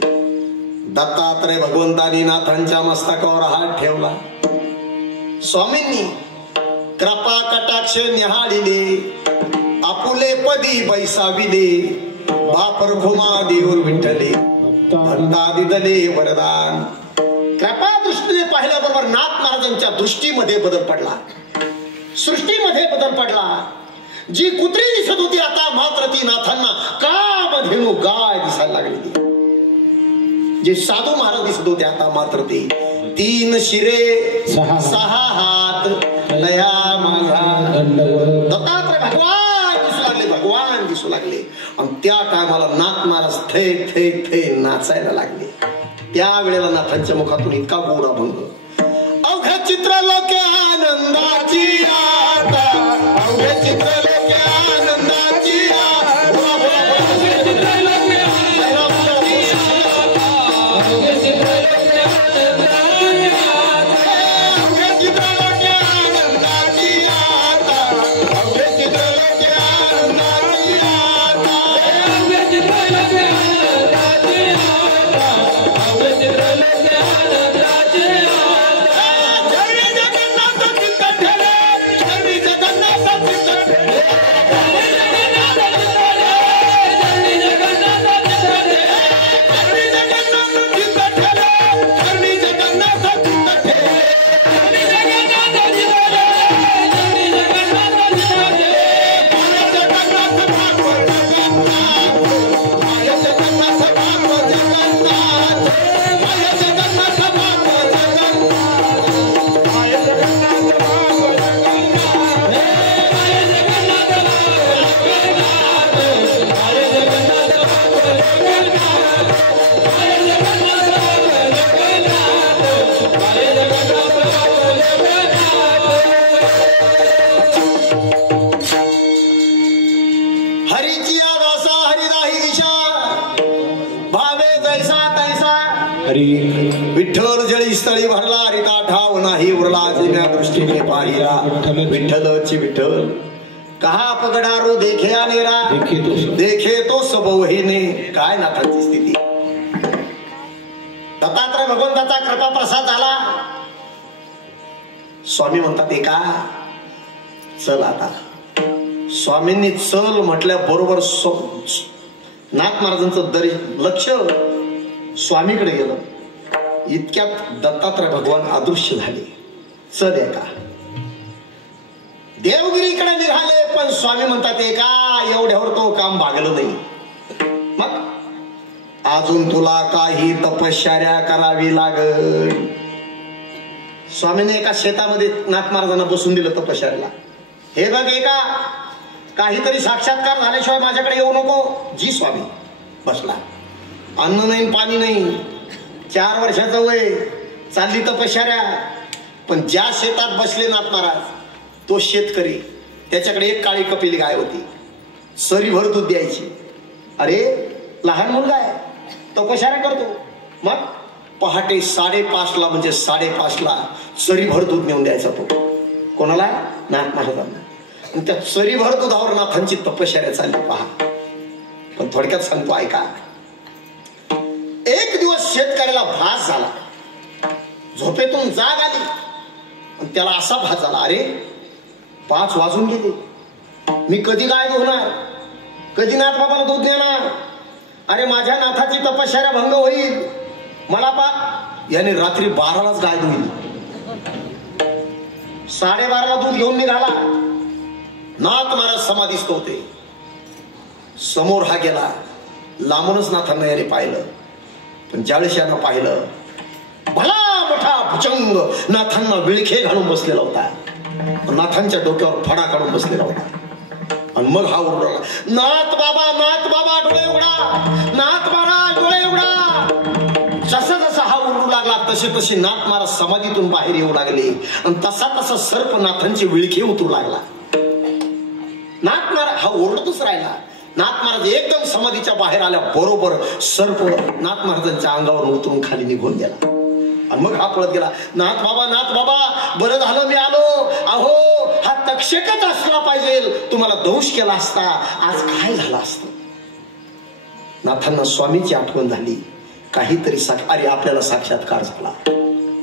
दत्तात्रय भगवंतानी नाथांच्या मस्तकावर हात ठेवला. स्वामींनी कृपा कटाक्ष निहाळिले, आपुले पदी बैसाविले, बापर घुमा देऊर विठ्ठले, भक्ता दिदले वरदान. कृपा दृष्टीने पाहिल्याबरोबर नाथ महाराजांच्या दृष्टीमध्ये बदल पडला, सृष्टीमध्ये बदल पडला. जी कुत्री दिसत होती आता मात्र ती नाथांना का धेनू गाय दिसायला लागली. जे साधू महाराज दिसत होते आता मात्र ते तीन शिरे सहा हात दया माझा दत्तात्रय भगवान दिसू लागले, भगवान दिसू लागले. आणि त्या टायमाला नाथ महाराज थे थे थे नाचायला लागले. त्यावेळेला नाथांच्या मुखातून इतका गोड अभंग, अवघ्या चित्र लोके आनंदाची आता, अवघ्या चित्र लोके आनंदाची आता, बोला बोला बोला, चित्र लोके आनंदाची आता, अवघ्या चित्र लोके आनंदाची आता, अवघ्या चित्र लोके आनंदाची आता, अवघ्या चित्र लोके आनंदाची आता, अवघ्या चित्र लोके आनंदाची आता, अवघ्या चित्र लोके आनंदाची आता. जय जगन्नाथ चित्त ठेले, जय जगन्नाथ चित्त ठेले, जय जगन्नाथ चित्त ठेले, जय जगन्नाथ चित्त ठेले, जय जगन्नाथ चित्त ठेले, जय जगन्नाथ चित्त ठेले, जय जगन्नाथ चित्त ठेले, जय जगन्नाथ चित्त ठेले. माया जगन्नाथ भागवत जगन्नाथ, माया जगन्नाथ भागवत जगन्नाथ, माया जगन्नाथ भागवत जगन्नाथ, माया जगन्नाथ भागवत जगन्नाथ, माया जगन्नाथ भागवत जगन्नाथ, माया जगन्नाथ भागवत जगन्नाथ, माया जगन्नाथ भागवत जगन्नाथ, माया जगन्नाथ भागवत जगन्नाथ. हरीची आदासा हरिदाही दिशा, भावे जैसा तैसा हरी. विठ्ठल जळी स्थळी भरला, हरिता ठाव नाही उरला, जिन्या दृष्टीने पाहिला विठ्ठलची विठ्ठल. कहा पगडारो देखे आनेरा, देखे तो सबवहीने. काय नाथांची स्थिती. दत्तात्रय भगवंताचा कृपा प्रसाद झाला. स्वामी म्हणतात एका चल आता. स्वामींनी चल म्हटल्या बरोबर नाथ महाराजांचं लक्ष स्वामीकडे गेलं. इतक्यात दत्तात्रय भगवान अदृश्य झाले. चल एका देवगिरीकडे निघाले. पण स्वामी म्हणतात एका एवढ्यावर तो काम भागलं नाही. मग अजून तुला काही तपश्चर्या करावी लागल. स्वामीने एका शेतामध्ये नाथ महाराजांना बसून दिलं तपश्चर्याला. हे बघ एका काहीतरी साक्षात्कार झाल्याशिवाय माझ्याकडे येऊ नको. जी स्वामी. बसला. अन्न नाही पाणी नाही. 4 वर्षाचं वय. चालली तपश्चर्या. पण ज्या शेतात बसले नाथ महाराज तो शेतकरी. त्याच्याकडे एक काळी कपिली गाय होती. सरीभर दूध द्यायची. अरे लहान मुलगा आहे तपश्चर्या करतो. मग पहाटे 5:30ला म्हणजे 5:30ला सरीभर दूध नेऊन द्यायचा तो. कोणाला? नाथ महाराजांना. आणि त्या सरीभर दुधावर नाथांची तपश्चर्या चालली पहा. पण थोडक्यात सांगतो ऐका. एक दिवस शेतकऱ्याला भास झाला. झोपेतून जाग आली. आणि त्याला असा भास झाला अरे 5 वाजून गेले. मी कधी गाय धुणार, कधी नाथ बाबाला दूध देणार. अरे माझ्या नाथाची तपश्चर्या भंग होईल, मला याने रात्री 12लाच गाय धुईल, 12:30ला दूध घेऊन निघाला. नाथ महाराज समाधीस्थ होते. समोर हा गेला, लांबूनच नाथांना याने पाहिलं. पण ज्यावेळेस यानं पाहिलं, भला मोठा भुजंग नाथांना विळखे घालून बसलेला होता. नाथांच्या डोक्यावर फडा काढून बसलेला होता. आणि मग हा ओरडला, नाथ बाबा डोळे उघडा, नाथ महाराज डोळे उघडा. जसा जसा हा ओरडू लागला तसे नाथ महाराज समाधीतून बाहेर येऊ लागले. आणि तसा सर्प नाथांचे विळखे उतरू लागला. नाथ महाराज हा ओरडतच राहिला. नाथ महाराज एकदम समाधीच्या बाहेर आल्या बरोबर सर्प नाथ महाराजांच्या अंगावर उतरून खाली निघून गेला. आणि मग हा पळत गेला, नाथ बाबा बरं झालं मी आलो. अहो हा तक्षकच असला पाहिजे, तुम्हाला दंश केला असता आज काय झालं असतं. नाथांना स्वामीची आठवण झाली. काहीतरी अरे आपल्याला साक्षात्कार झाला.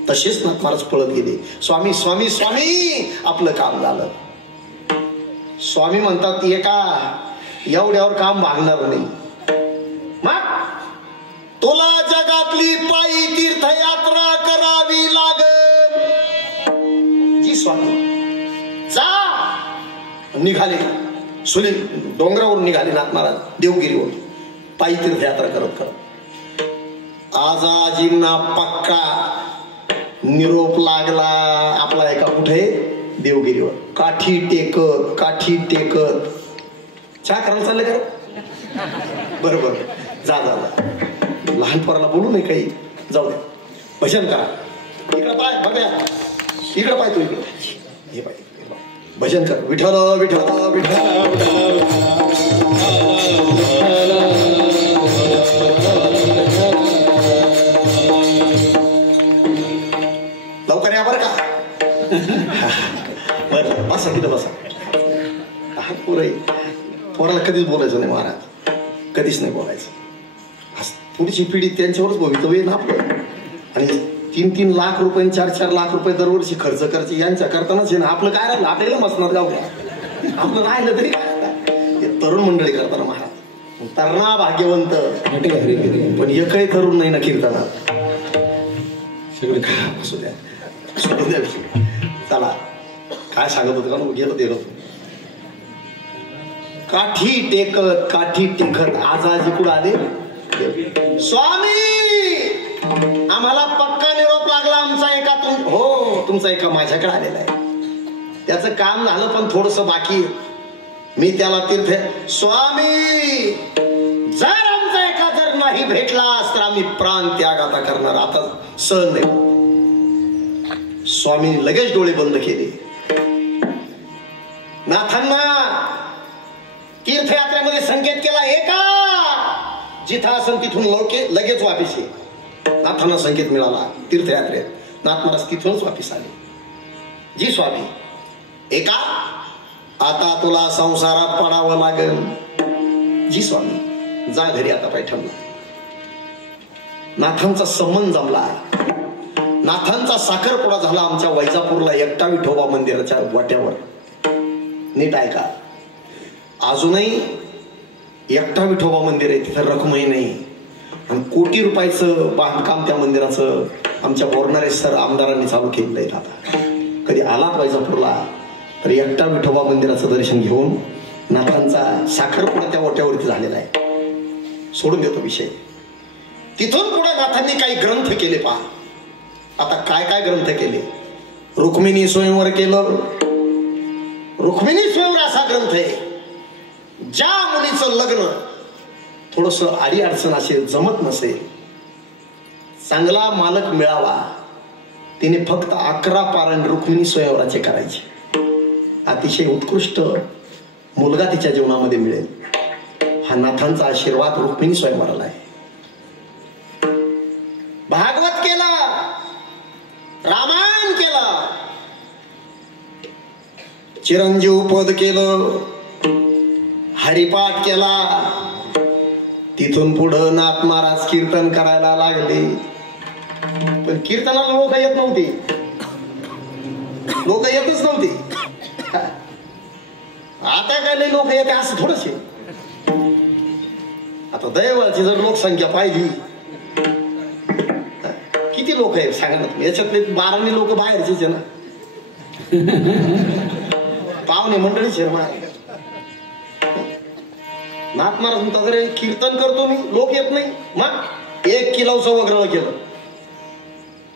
तसेच नाथ महाराज पळत गेले, स्वामी स्वामी स्वामी आपलं काम झालं. स्वामी म्हणतात एका एवढ्यावर काम भागणार नाही. मग तुला जगातली पायी तीर्थयात्रा करावी लागेल. जी स्वामी जा. निघाले, सुली डोंगरावरून निघाले नाथ महाराज देवगिरीवर पायी तीर्थयात्रा करत. आजाजींना पक्का निरोप लागला आपला एका कुठे देवगिरीवर. काठी टेकत चहा करायला चालले का? बरोबर जा. लहान पोराला बोलू नाही काही, जाऊ दे. भजन करा. इकडं पाय बघा, इकडं पाय, तू इकडं हे पाय, भजन कर. विठ्ठल विठ्ठल विठ्ठल. लवकर या बरं का. बरं बसा, तिथं बसा. पोराला कधीच बोलायचं नाही महाराज, कधीच नाही बोलायचं. पुढची पिढी त्यांच्यावरच भवितव्य ना आपलं. आणि 3-3 लाख रुपये 4-4 लाख रुपये दरवर्षी खर्च करायचे यांच्या करतानाच ना. आपलं काय राहिलं, आपल्याला मसनात गाव घ्या, आपलं राहिलं तरी काय. ते तरुण मंडळी करताना महाराज तरणा भाग्यवंत, पण एकही तरुण नाही ना कीर्तनात. सगळं काय असू द्या, सोडून द्या. चला काय सांगत होतं का, गेलो. काठी टेकत आजाजी कुठं आले, स्वामी आम्हाला पक्का निरोप लागला आमचा एका. तुमचा एका माझ्याकडे आलेला आहे. त्याचं काम झालं पण थोडस बाकी. मी त्याला तीर्थ स्वामी जर आमचा एका जर नाही भेटला तर आम्ही प्राण त्याग आता करणार, आता सहन नाही. स्वामींनी लगेच डोळे बंद केले. नाथांना तीर्थयात्रेमध्ये संकेत केला, एका जिथं असन तिथून लगेच वापिस ये. नाथांना संकेत मिळाला तीर्थयात्रेत. नाथ महाराज तिथूनच वापिस आले. जी स्वामी एका आता तुला संसारात पडावं लागेल. जी स्वामी जा घरी आता पैठणला. नाथांचा संबंध जमला. नाथांचा साखरपुडा झाला आमच्या वैजापूरला एकटा विठोबा मंदिराच्या वाट्यावर. नीट ऐका, अजूनही एकटा विठोबा मंदिर आहे, तिथं रखुमाई नाही. आणि कोटी रुपयाचं बांधकाम त्या मंदिराचं आमच्या बोरणारे सर आमदारांनी चालू केलेलं आहे. आता कधी आलात वैजापूरला तर एकटा विठोबा मंदिराचं दर्शन घेऊन नाथांचा साखरपुडा त्या ओट्यावरती झालेला आहे. सोडून देतो विषय. तिथून पुढे नाथांनी काही ग्रंथ केले पहा. आता काय काय ग्रंथ केले. रुक्मिणी स्वयंवर केलं. रुक्मिणी स्वयंवर असा ग्रंथ आहे, ज्या मुलीचं लग्न थोडस आडी अडचण असेल, जमत नसेल, चांगला मालक मिळावा, तिने फक्त 11 पारायण रुक्मिणी स्वयंवराचे करायचे. अतिशय उत्कृष्ट मुलगा तिच्या जीवनामध्ये मिळेल. हा नाथांचा आशीर्वाद रुक्मिणी स्वयंवराला आहे. भागवत केला, रामायण केलं, चिरंजीव पद केलं, हरिपाठ केला. तिथून पुढं नाथ महाराज कीर्तन करायला लागले. पण कीर्तनाला लोक येत नव्हते, लोक येतच नव्हते. आता काय लोक येते असं थोडंच. आता दयावरची जर लोकसंख्या पाहिली, किती लोक आहेत सांगा ना. याच्यातले 12 लोक बाहेरचेच आहे ना, पाहुणे मंडळीच आहे. नाथ महाराज म्हणतात अरे कीर्तन करतो मी, लोक येत नाही. मग 1 किलोचं वगैरे केलं,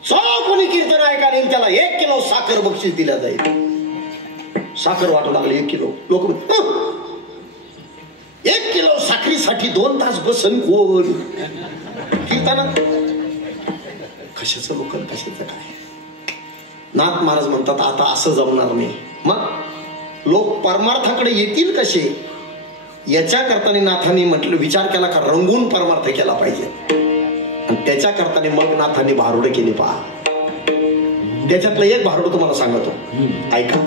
जो कोणी कीर्तन ऐकायला येईल त्याला 1 किलो साखर बक्षीस दिल्या जाईल. साखर वाटू लागले 1 किलो. लोक 1 किलो साखरीसाठी 2 तास बसन कोण कीर्तनात? कशाचं लोक कशाचं काय. नाथ महाराज म्हणतात आता असं जमणार नाही. मग लोक परमार्थाकडे येतील कसे, याच्या करताना नाथांनी म्हटलं विचार केला का रंगून परमार्थ केला पाहिजे. आणि त्याच्या करताना मग नाथांनी भारुड केली. पहा त्याच्यातलं एक भारुड तुम्हाला सांगतो, ऐका.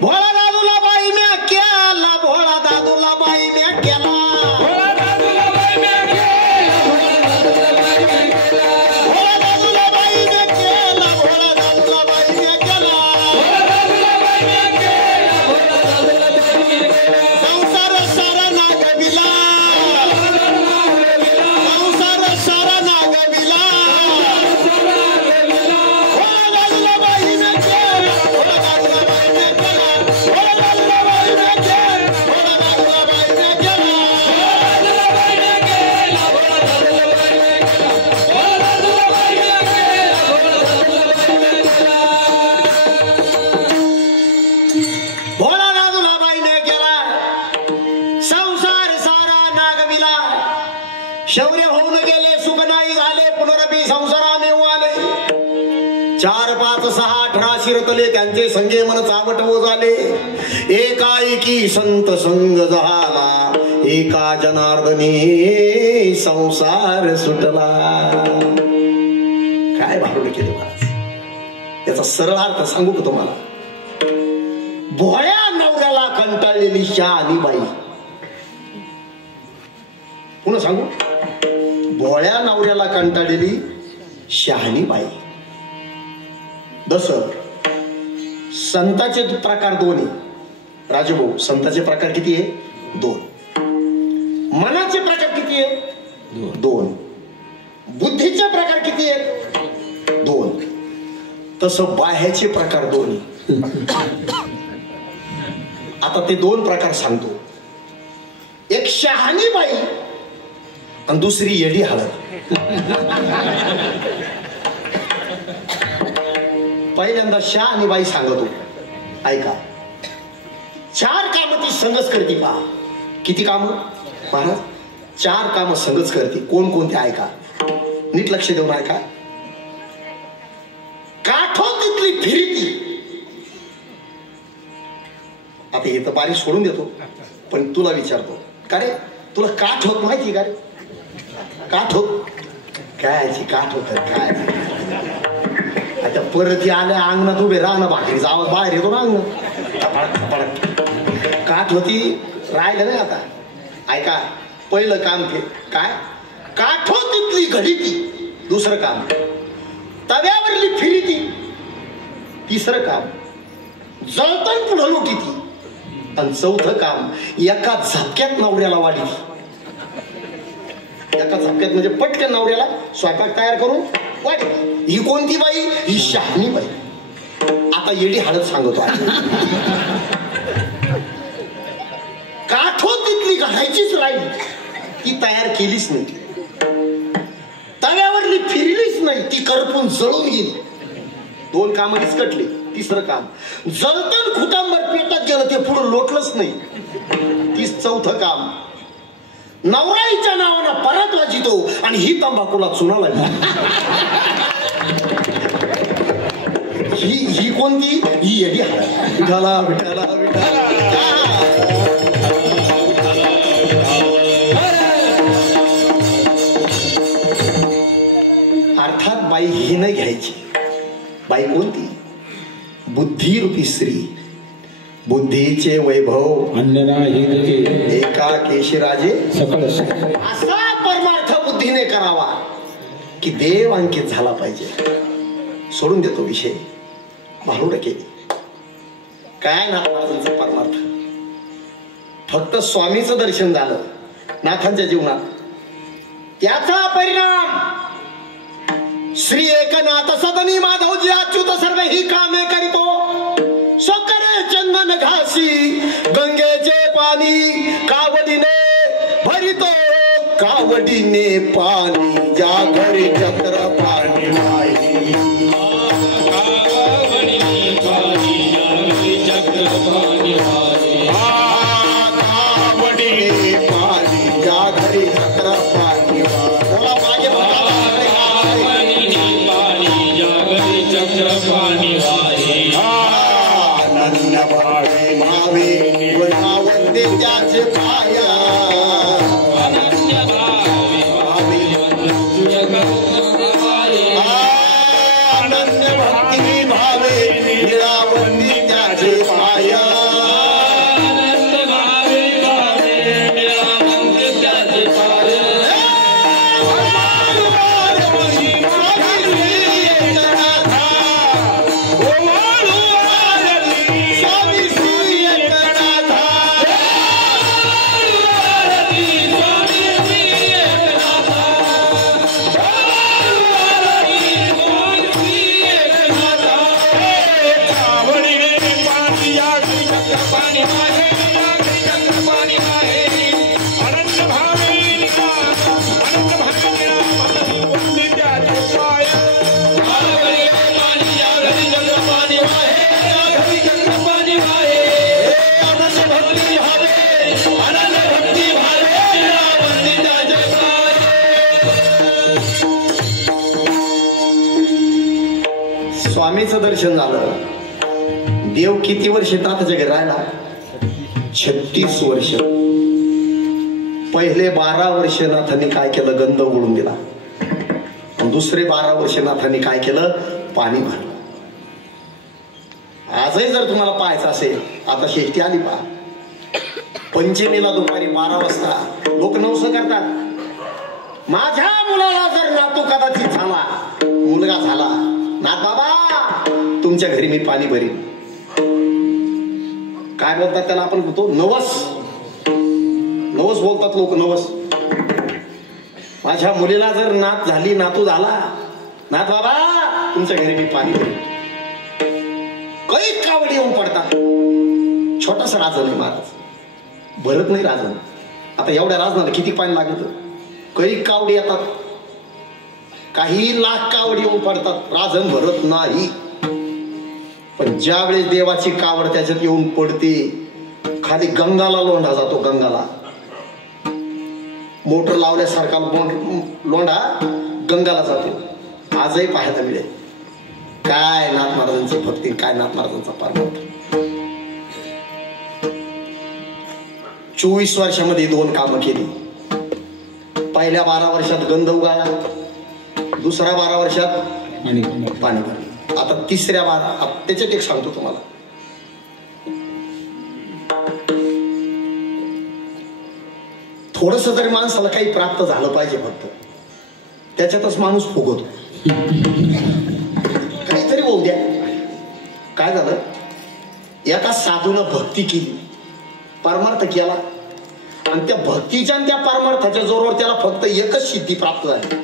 भोळा दादूला बाई म्या केला, भोळा दादूला बाई म्या केला, भोळा दादूला बाई म्या केला, भोळा दादूला बाई म्या केला, भोळा दादूला बाई म्या केला, भोळा दादूला बाई म्या केला, भोळा दादूला बाई म्या केला. संसार सारा नागविला, संसार सारा नागविला, भोळा दादूला बाई म्या केला, भोळा दादूला बाई म्या केला, भोळा दादूला बाई म्या केला, भोळा दादूला बाई म्या केला, भोळा दादूला बाई म्या केला, भोळा दादूला बाई म्या केला, भोळा दादूला बाई म्या केला, भोळा दादूला बाई म्या केला, भोळा दादूला बाई म्या केला. संसार सारा नागविला, शौर्य होऊन गेले सुख नाही झाले, पुनरपी संसाराने आले. 4, 5, 6, 18 शिरतले त्यांचे संगे मन चावटवो झाले. एकाएकी संत संग झाला, एका जनार्दनी संसार सुटला. काय भारुड केले महाराज. त्याचा सरळ अर्थ सांगू का तुम्हाला. भोळ्या नवऱ्याला कंटाळलेली शहाणी बाई. पुन्हा सांगू, भोळ्या नवऱ्याला कंटाळलेली शहाणी बाई. दसर संताचे प्रकार 2 आहे. राजूभाऊ संताचे प्रकार किती आहे? 2. मनाचे प्रकार किती आहे? 2. बुद्धीचे प्रकार किती आहेत? 2. तसं बाह्याचे प्रकार 2 आहे. आता ते 2 प्रकार सांगतो. एक शहाणी बाई आणि दुसरी येडी हळद. पहिल्यांदा शहाणी बाई सांगतो, ऐका. 4 कामं ती संगच करते. पहा किती कामं महाराज. 4 कामं संगच करते. कोणकोणते ऐका, नीट लक्ष देऊन ऐका. काठोतीतली फिरती. आता हे तर बारीक सोडून देतो, पण तुला विचारतो का रे, तुला काठ होत माहिती का रे? काठ होत कायची काठ होत काय. आता परत आल्या अंगणात उभे राहणं, भाकरीचा आवाज बाहेर येतो ना अंगण. काठ होती राहिलं नाही. आता ऐका, पहिलं काम ते काय, काठोतीतली घडीती. दुसरं काम तव्यावरली फिरीती. तिसरं काम जळतण पुढं लोटीती. आणि 4थं काम एका झपक्यात नवऱ्याला वाढीती. एका झपक्यात म्हणजे पटकन नवऱ्याला स्वयंपाक तयार करून वाढीती. ही कोणती बाई? ही शहाणी बाई. आता येडी हळद सांगतो. काठोतीतली घडायचीच राहिली, ती तयार केलीच नाही. तव्यावरली फिरलीच नाही, ती करपून जळून गेली. 2 कामं निसकटली. तिसरं काम जळतण खुटांबर पेटात गेलं, ते पुढं लोटलंच नाही. 4थं काम नवराईच्या नावानं परत वाजितो आणि ही तंबाखूला चुना लागली. ही कोणती? ही येडी हळद. विठाला विठाला विठाला. अर्थात बाई ही नाही घ्यायची. बाई कोणती? बुद्धिरूपी स्त्री. बुद्धीचे वैभव अन्य नाही एका केशराजे सकळ. असा परमार्थ बुद्धीने करावा की देव अंकित झाला पाहिजे. सोडून देतो विषय. भारुड केली. काय ना परमार्थ, फक्त स्वामीचं दर्शन झालं नाथांच्या जीवनात. त्याचा परिणाम श्री एकनाथ सदनी माधवजी अच्युत सर्व ही कामे करीतो. सकरे चंदन घासी गंगेचे पाणी कावडीने भरितो. कावडीने पाणी ज्या घरी चक्र पाणी वाही. कावडीने पाणी ज्या घरी चक्र पाणी वाही. कावडीने पाणी ज्या घरी चक्र पाणी वाही. बोला मागे चक्र पाणी वाहे. अनन्य भावे भावे वंदे त्याचे पाया. अनन्य भावे अनन्य भक्ती भावे निळावंदी त्याचे पाया. अनन्य भावे भावे निळावंदी त्याचे पाया. स्वामीचं दर्शन झालं. देव किती वर्ष नाथाच्या घरी राहिला? 36 वर्ष. पहिले 12 वर्ष नाथांनी काय केलं? गंध उघडून दिला. दुसरे 12 वर्ष नाथांनी काय केलं? पाणी भरलं. आजही जर तुम्हाला पाहायचं असेल, आता शेष्टी आली पहा, पंचमीला दुपारी 12 वाजता लोक नवस करतात. माझ्या मुलाला जर नातू कदाचित झाला, मुलगा झाला, नाथ बाबा तुमच्या घरी मी पाणी भरीन. काय बोलतात त्याला? आपण बोलतो नवस. नवस बोलतात लोक, नवस. माझ्या मुलीला जर नात झाली, नातू झाला, नाथ बाबा तुमच्या घरी मी पाणी भरीन. काही कावडी येऊन पडतात. छोटासा राजन आहे महाराज, भरत नाही राजन. आता एवढ्या राजनाला किती पाणी लागत? काही कावडी येतात, काही लाख कावड येऊन पडतात, राजन भरत नाही. पण ज्या वेळेस देवाची कावड त्याच्यात येऊन पडते, खाली गंगाला लोंढा जातो. गंगाला मोटर लावल्यासारखा लोंढा गंगाला जातो. आजही पाहायला मिळेल. काय नाथ महाराजांची भक्ती, काय नाथ महाराजांचा परमार्थ. 24 वर्षामध्ये 2 कामं केली. पहिल्या 12 वर्षात गंध उगाला, दुसऱ्या 12 वर्षात पाणी भरलं. आता तिसऱ्या 12, त्याच्यात एक सांगतो तुम्हाला. थोडस तरी माणसाला काही प्राप्त झालं पाहिजे, फक्त त्याच्यातच माणूस फुगवतो. काहीतरी होऊ द्या. काय झालं? एका साधूनं भक्ती केली, परमार्थ केला, आणि त्या भक्तीच्या आणि त्या परमार्थाच्या जोरावर त्याला फक्त एकच सिद्धी प्राप्त झाली.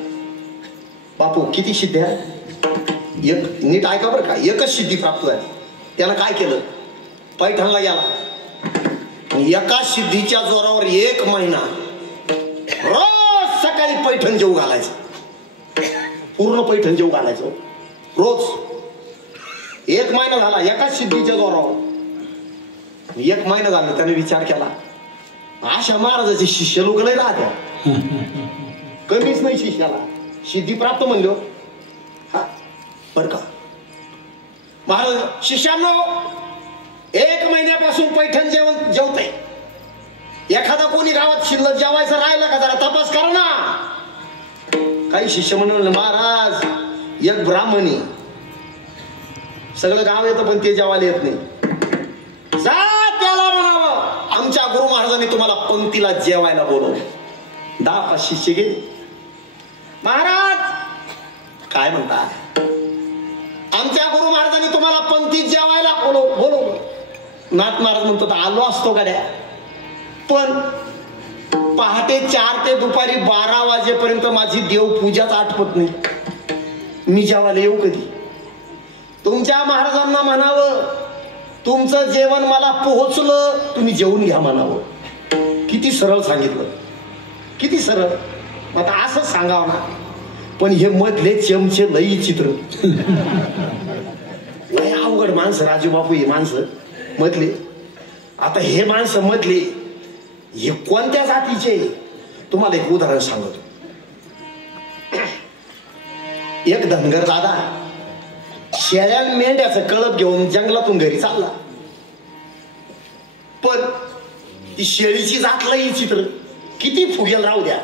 बापू किती सिद्धी आहे? एक, नीट ऐका बरं का, एकच सिद्धी प्राप्त झाली. त्याला काय केलं? पैठणला गेला. एका सिद्धीच्या जोरावर 1 महिना रोज सकाळी पैठण जेवू घालायचं. पूर्ण पैठण जेवू घालायचं रोज. 1 महिना झाला एका सिद्धीच्या जोरावर. 1 महिना झाला. त्याने विचार केला, अशा महाराजाचे शिष्य लोक नाही राहत्या, कमीच नाही शिष्याला, सिद्धी प्राप्त म्हणलो. हा बर का महाराज, शिष्यांनो 1 महिन्यापासून पैठण जेवण जेवते. एखादा कोणी गावात शिल्लक जेवायचं राहिलं का जरा तपास करा ना. काही शिष्य म्हणून, महाराज एक ब्राह्मणी, सगळं गाव येतं पण ते जेवायला येत नाही. जा त्याला म्हणावं, आमच्या गुरु महाराजांनी तुम्हाला पंक्तीला जेवायला बोलवलं. 10-5 शिष्य गेले. महाराज काय म्हणता? आमच्या गुरु महाराजांनी तुम्हाला पंक्तीत जेवायला बोलवलं. नाथ महाराज म्हणतो, आलो असतो गाड्या, पण पहाटे 4 ते दुपारी 12 वाजेपर्यंत माझी देवपूजाच आठवत नाही. मी जेवायला येऊ कधी? तुमच्या महाराजांना म्हणावं तुमचं जेवण मला पोहोचलं, तुम्ही जेवून घ्या म्हणावं. किती सरळ सांगितलं, किती सरळ. आता असं सांगावं ना. पण हे मधले चमचे लई चित्र लय अवघड माणसं राजूबापू. हे माणसं मधले, आता हे माणसं मधले हे कोणत्या जातीचे? तुम्हाला एक उदाहरण सांगतो. एक धनगर दादा शेळ्या मेंढ्याचं कळप घेऊन जंगलातून घरी चालला. पण ती शेळीची जात लई चित्र. किती फुगेल राहू द्या,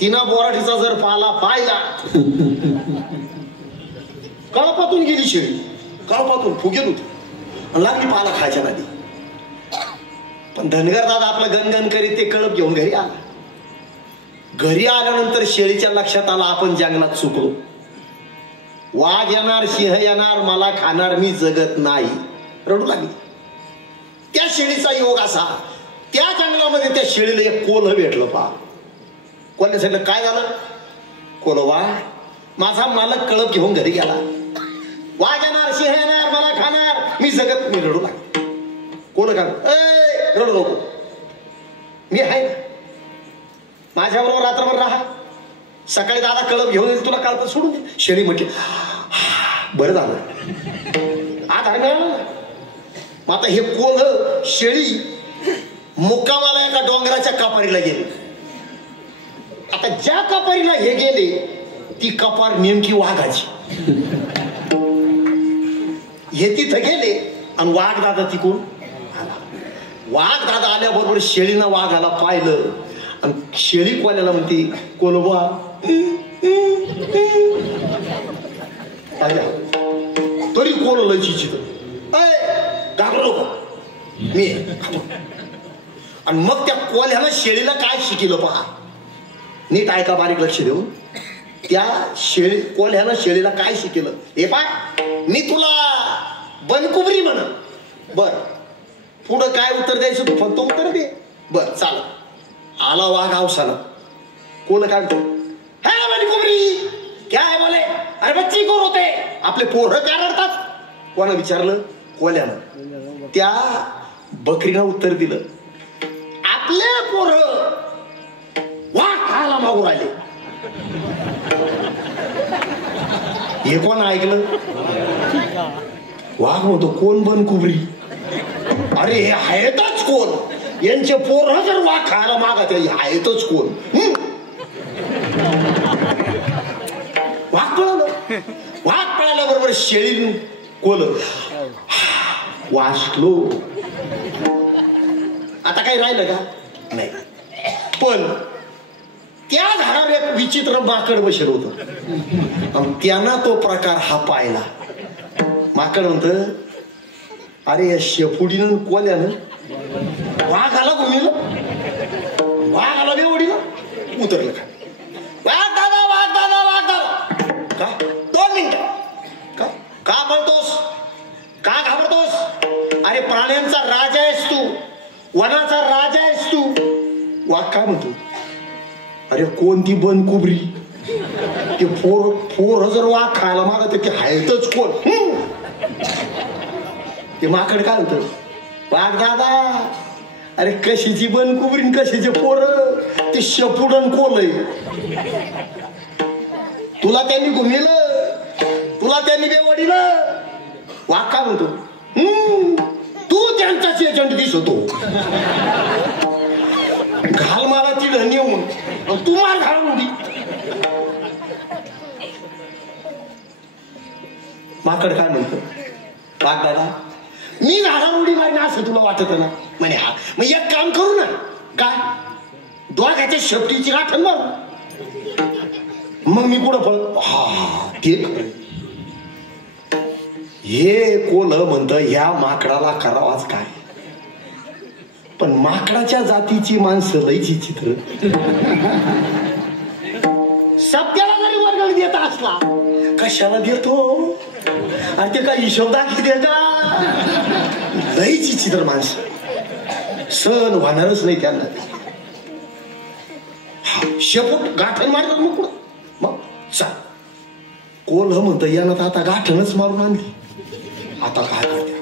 तिनं बोराटीचा जर पाहिला कळपातून गेली शेळी, कळपातून फुगेल होती आणि लागली पाला खायच्या नादी. पण धनगर दादा आपलं गणगण करीत ते कळप घेऊन घरी आला. घरी आल्यानंतर शेळीच्या लक्षात आला आपण जंगलात चुकलो. वाघ येणार, सिंह येणार, मला खाणार, मी जगत नाही. रडू लागली. त्या शेळीचा योग असा, त्या जंगलामध्ये त्या शेळीला एक कोल्ह भेटलं. पहा, कोल्ह्या सांगितलं काय झालं? कोल्हा, माझा मालक कळप घेऊन घरी गेला. वाघ येणार, सिंह येणार, मला खाणार, मी जगत. मी रडू लागली. कोल्ह काय, ए रडू नको, मी आहे, माझ्याबरोबर रात्रभर राहा, सकाळी दादा कळप घेऊन येईल, तुला काल तर सोडून दे. शेळी म्हटली बरं झालं, आधार मिळाला. मग आता हे कोल्ह शेळी मुक्कामाला एका डोंगराच्या कपारीला गेले. आता ज्या कपारीला हे गेले ती कपार नेमकी वाघाची. हे तिथं गेले आणि वाघ दादा तिकडून आला. वाघ दादा आल्याबरोबर शेळीनं वाघाला पाहिलं आणि शेळी कोल्याला म्हणते कोल्हा तरी कोल चिचित घाबरू नको मी. आणि मग त्या कोल्ह्यानं शेळीला काय शिकलं पहा, नीट ऐका, बारीक लक्ष देऊन. त्या कोल्ह्यानं शेळीला काय शिकलं हे पाय. मी तुला बनकुबरी म्हणा, बर पुढं काय उत्तर द्यायचं तू फक्त उत्तर दे. बर चाल. आला वाघ आवसाला. कोण काय म्हणतो, है बनकुबरी क्या है बोले, अरे बच्ची कोण होते, आपले पोरं काय रडतात. कोणा विचारलं? कोल्ह्यानं. त्या बकरीनं उत्तर दिलं, आपले पोरं वाघ खायला मागू राहिले. हे कोण ऐकलं? वाघ म्हणतो कोण बनकुबरी, अरे हे आहेतच कोण, यांचे पोरं जर वाघ खायला मागत आहेतच कोण. वाघ पळालं. वाघ पळाल्याबरोबर शेळी कोल वाचलो. आता काही राहिलं का? नाही. पण त्या झाडावर एक विचित्र माकड बसेल होत. त्यांना तो प्रकार हा पाहिला. माकड म्हणत, अरे या शेपुडीनं कोल्यानं वाघाला घुमिलं, वाघाला बेवडीला उतरलं. का वाघ दादा, वाघ दादा, वाघ दादा. का 2 मिनिटं का बोलतोस, का घाबरतोस? अरे प्राण्यांचा राजा आहेस तू, वनाचा राजा आहेस तू. वाघ काय म्हणतो, अरे कोणती बनकुबरी, ते पोर जर वाघ खायला मागत ते हायतच कोण. ते माकड काय म्हणतो, वाघ दादा, अरे कशीची बनकुबरी कशाचे पोर, ते शेपुडन कोल आहे. तुला त्यांनी घुमिलं, तुला त्यांनी बेवडीलं. वाघ काय म्हणतो, तू त्यांचाच एजंट दिसतो, घाल मला ती नेऊन, तू मार घालून दी. माकड काय म्हणतो, वाघ दादा, मी झाडावर उडी मारणार असं तुला वाटत ना. म्हणे हा, मग एक काम करू ना, काय दोघाच्या शेपटीची गाठण मारू, मग मी पुढं पळ. हा ते हे कोल्ह म्हणत ह्या माकडाला करावाच काय. पण माकडाच्या जातीची माणसं लईची चित्र. सत्याला जरी वर्गणी देत असला, कशाला देतो, अरे ते काय हिशोब दाखी दे का. लईची चित्र माणसं, सण होणारच नाही त्यांना. शेपूट गाठण मारतात मग कुठं मग चाल कोल्ह म्हणतं यानं तर आता गाठणच मारून आणली आता काय करते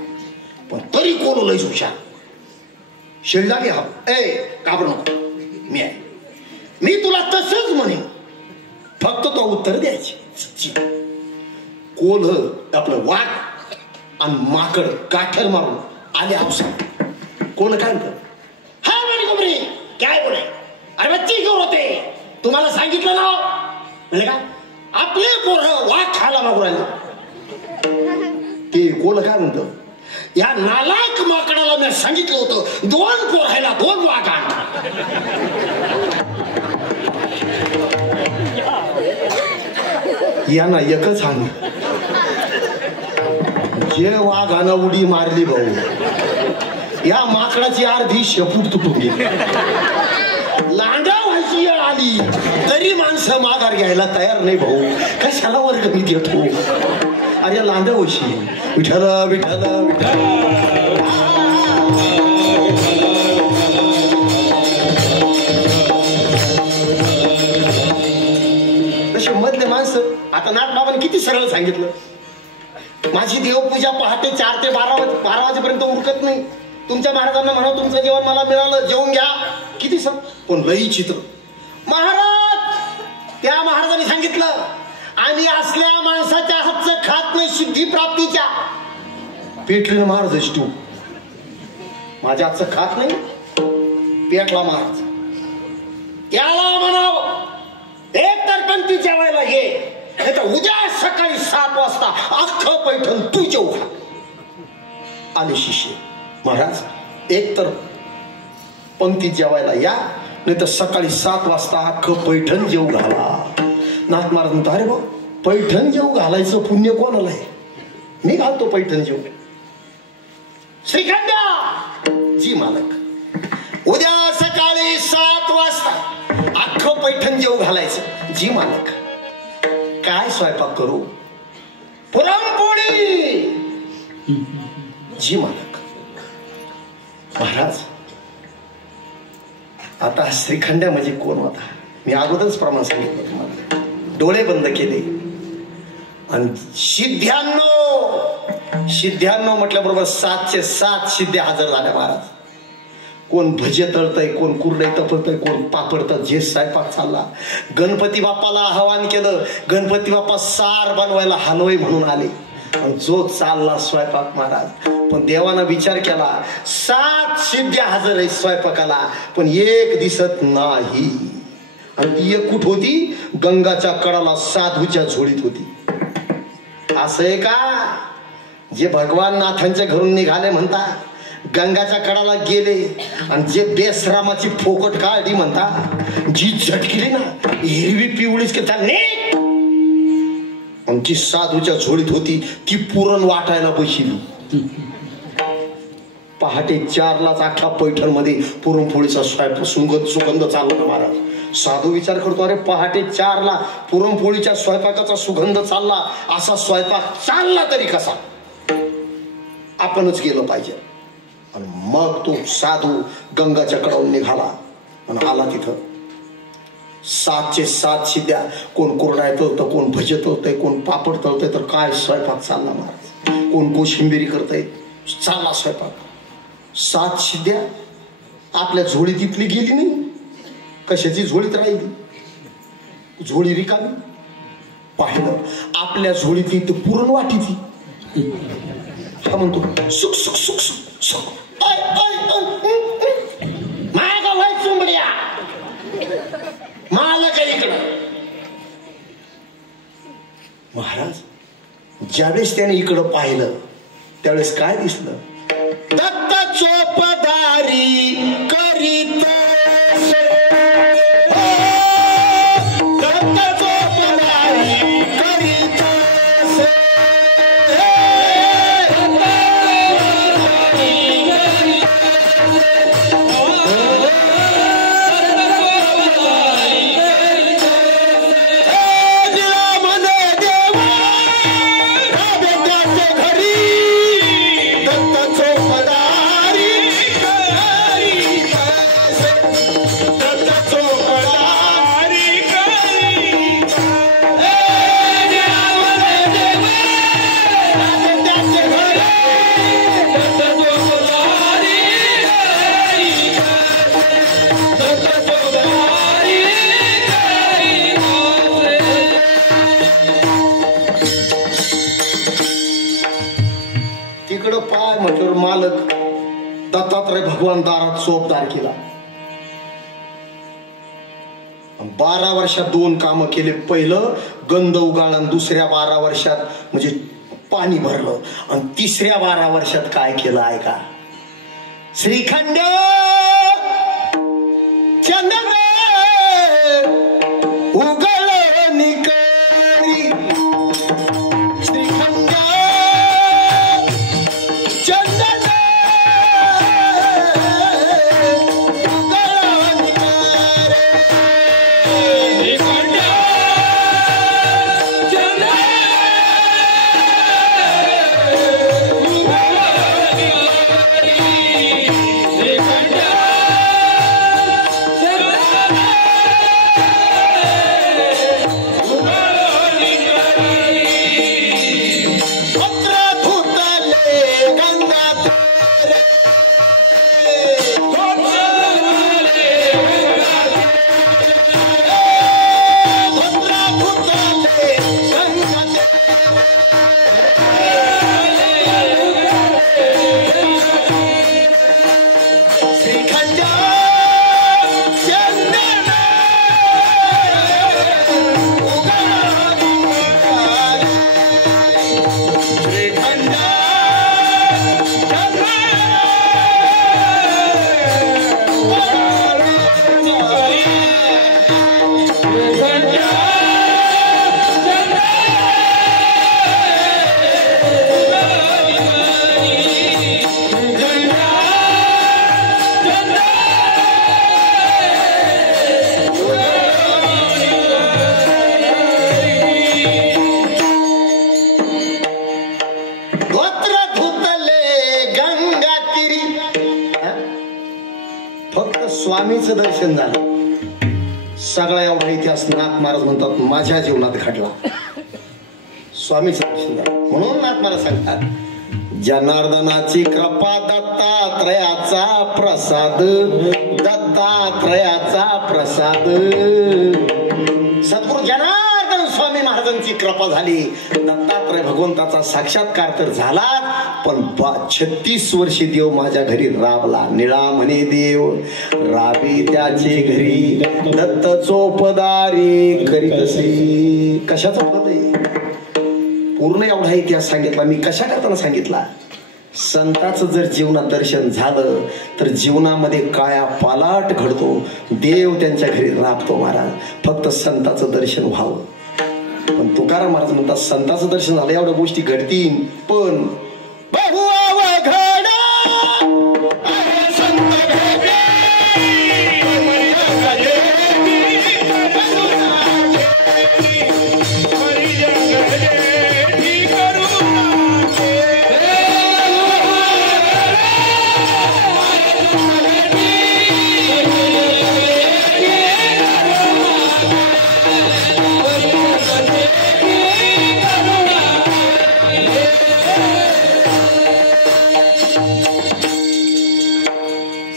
पण तरी कोल्ह लयच हुशार शेळी जागे हा ए घाबरू नको मी आहे मी तुला तसंच म्हणेन फक्त तो उत्तर द्यायची कोल्ह आपलं वाघ आणि माकड गाठण मारून आले आपसा कोण काय म्हणत हा म्हणे कोबरी काय बोले अरे बच्ची घेऊन होते तुम्हाला सांगितलं ना म्हणजे का आपले पोरं वाघ खायला मागून राहिले ते कोण काय म्हणत या नालायक माकडाला मी सांगितलं होतं 2 पोर खायला 2 वाघ आण यांना एकच आण जे वाघानं उडी मारली भाऊ या माकडाची अर्धी शेपूट तुटून गेली लांडा व्हायची वेळ आली तरी माणसं माघार घ्यायला तयार नाही भाऊ कशाला वर्ग मी देतो अरे लांडा होशी विठ्ठल विठ्ठल विठ्ठल तसे मधले माणसं आता नाथबाबांनी किती सरळ सांगितलं माझी देवपूजा पहाटे 4 ते 12 वाजेपर्यंत उरकत नाही तुमच्या महाराजांना म्हणा तुमचं जेवण मला मिळालं जेवून घ्या किती सर पण लई चित्र महाराज त्या महाराजांनी सांगितलं आम्ही असल्या माणसाच्या हातचं खात नाही सिद्धी प्राप्तीच्या पेटले महाराज तू माझ्या हातचं खात नाही पेटला महाराज त्याला म्हणाव एक तर पंक्ती जेवायला ये नाही तर उद्या सकाळी 7 वाजता अख्खं पैठण तू जेवू खा आले शिष्य महाराज एक तर पंक्तीत जेवायला या नाही तर सकाळी 7 वाजता अख्खं पैठण जेवू घाला नाथ महाराज म्हणतो अरे भाऊ पैठण जेवू घालायचं पुण्य कोणाला आहे मी घालतो पैठण जेवू श्रीखंड्या जी मालक उद्या सकाळी 7 वाजता अख्खं पैठण जेवू घालायचं जी मालक काय स्वयंपाक करू पुरणपोळी जी मालक महाराज आता श्रीखंड्या म्हणजे कोण होता मी अगोदरच प्रमाण सांगितलं तुम्हाला डोळे बंद केले आणि सिद्ध्यानो म्हटल्याबरोबर 7चे 7 सिद्ध्या हजर झाल्या महाराज कोण भजे तळतय कोण कुरडे तपळतय कोण पापडत जे स्वयंपाक चालला गणपती बाप्पाला आवाहन केलं गणपती बाप्पा सार बनवायला हलवाई म्हणून आले जो चालला स्वयंपाक महाराज पण देवानं विचार केला 7 सिद्ध्या हजर आहे स्वयंपाकाला पण एक दिसत नाही आणि ती एक कुठ होती गंगाच्या कडाला साधूच्या झोळीत होती असं आहे का जे भगवान नाथांच्या घरून निघाले म्हणता गंगाच्या कडाला गेले आणि जे बेसरामाची फोकट काढली म्हणता जी झटकिली ना हिरवी पिवळीच के चालणे जी साधूच्या झोळीत होती ती पुरण वाटायला बसली पहाटे 4लाच अख्ख्या पैठण मध्ये पुरणपोळीचा स्वयंपाक सुगंध चालला महाराज साधू विचार करतो अरे पहाटे 4ला पुरणपोळीच्या स्वयंपाकाचा सुगंध चालला असा स्वयंपाक चालला तरी कसा आपणच गेलं पाहिजे आणि मग तो साधू गंगाच्या कडावून निघाला आणि आला तिथं 7चे 7 सिद्ध्या कोण कोरडाय तळतं कोण भजे तळतंय कोण पापड तळतंय तर काय स्वयंपाक चालला महाराज कोण कोशिंबिरी करतंय चालला स्वयंपाक 7 सिद्ध्या आपल्या झोळीत इथली गेली नाही कशाची झोळीत राहिली झोळी रिकामी पाहिलं आपल्या झोळीतली तर पुरण वाटी ती हा म्हणतो सुख सुख सुख सुख सुख मागा व्हाय चुंबड्या माल काय इकडं महाराज ज्यावेळेस त्याने इकडं पाहिलं त्यावेळेस काय दिसलं दत्त चोपदारी करीत भगवंतारात चोपदार केला. 12 वर्षात 2 कामं केले. पहिलं गंध उगाळलं, दुसऱ्या 12 वर्षात म्हणजे पाणी भरलं, आणि तिसऱ्या 12 वर्षात काय केलं ऐका. श्रीखंड चंद्र उगल निकरी, श्रीखंड चंद्र उगल निकरी. स्वामीचं दर्शन झालं. सगळा एवढा इतिहास नाथ महाराज म्हणतात माझ्या जीवनात घडला. स्वामीचं दर्शन झालं म्हणून नाथ महाराज सांगतात जनार्दनाची कृपा, दत्तात्रयाचा प्रसाद, दत्तात्रयाचा प्रसाद. सद्गुरु जनार्दन स्वामी महाराजांची कृपा झाली. दत्तात्रय भगवंताचा साक्षात्कार तर झाला, पण 36 वर्षे देव माझ्या घरी राबला. निळा म्हणे देव राबी त्याचे घरी, दत्त चोपदारी करीतसे. कशाचा पद आहे? पूर्ण एवढा इतिहास सांगितला मी. कशा करताना सांगितला? संताचं जर जीवनात दर्शन झालं तर जीवनामध्ये काया पालाट घडतो. देव त्यांच्या घरी राबतो. महाराज फक्त संताचं दर्शन व्हावं. पण तुकाराम महाराज म्हणतात संताचं दर्शन झालं एवढ्या गोष्टी घडतील, पण बहु अवघड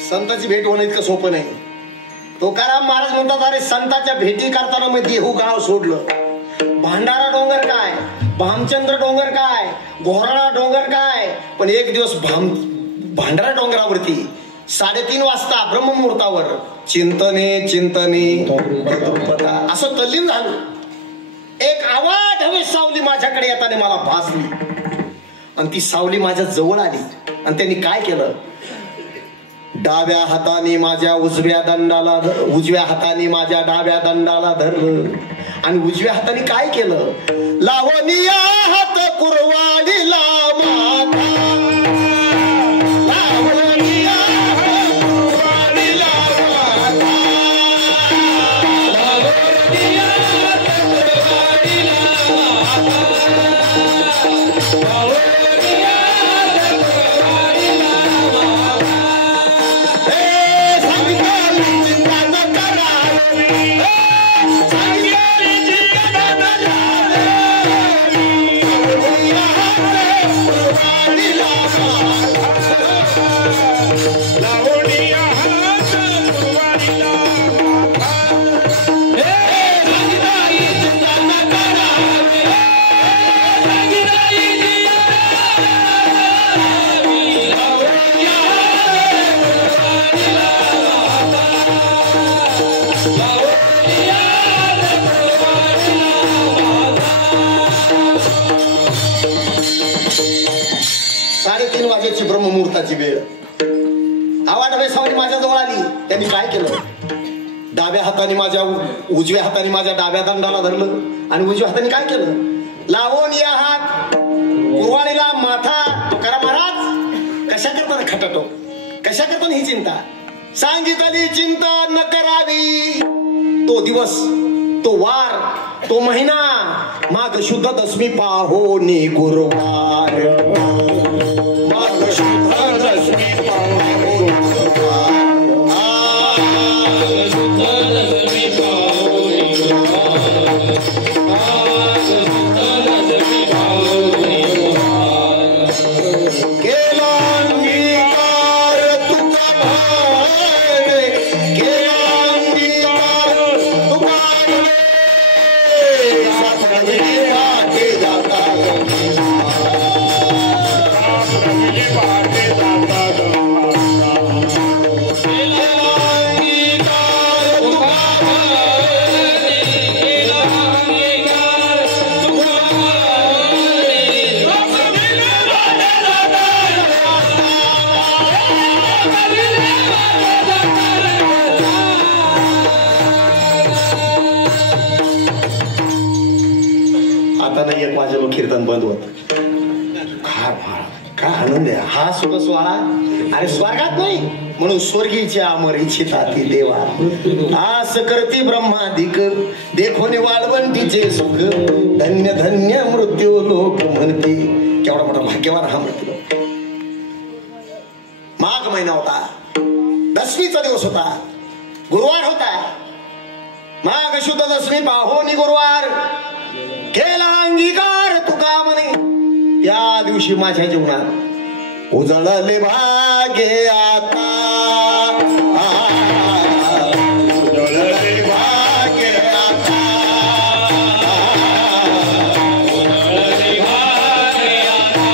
संताची भेट होणं इतकं सोपं नाही. तुकाराम महाराज म्हणतात अरे संताच्या भेटी करताना मग देहू गाव सोडलं. भांडारा डोंगर काय, भामचंद्र डोंगर काय, घोराळा डोंगर काय. पण एक दिवस भांडारा डोंगरावरती 3:30 वाजता ब्रह्ममुहूर्तावर चिंतने चिंतने असं तल्लीन झालं. एक आवाज हवे सावली माझ्याकडे येताना मला भासली, आणि ती सावली माझ्या जवळ आली, आणि त्यांनी काय केलं? डाव्या हाताने माझ्या उजव्या हाताने माझ्या डाव्या दंडाला धरलं, आणि उजव्या हाताने काय केलं? लावणीया हात कुरवाडीला माता, लावणीया हात कुरवाडीला माता, लावणीया हात कुरवाडीला माता. हाताने माझ्या उजव्या हाताने माझ्या डाव्या दंडाला धरलं आणि उजव्या हाताने काय केलं, लावून या हात कुरवाडीला माथा. तुकाराम महाराज कशा करताना खटाटो, कशा करताना ही चिंता, सांगितली चिंता न करावी. तो दिवस, तो वार, तो महिना माघ शुद्ध दशमी पाहोनी गुरुवार. माघ शुद्ध दशमी पाहोनी गुरुवार. कीर्तन बंद होत. काय आनंद आहे हा सुख सोहळा. अरे स्वर्गात नाही म्हणून स्वर्गीच्या अमर इच्छिता ती देवा. आस करती ब्रह्मादिक देखोने वाळवंटीचे सुख. धन्य धन्य मृत्यू लोक म्हणते. केवढा मोठा भाग्यवान हा मृत्यू. माघ महिना होता, दशमीचा दिवस होता, गुरुवार होता. माघ शुद्ध दशमी पाहोनी गुरुवार. केला अंगीकार तुका म्हणे. त्या दिवशी माझ्या जीवनात उजळले भाग्य आता. उजळले भाग्य आता. उजळले भाग्य आता.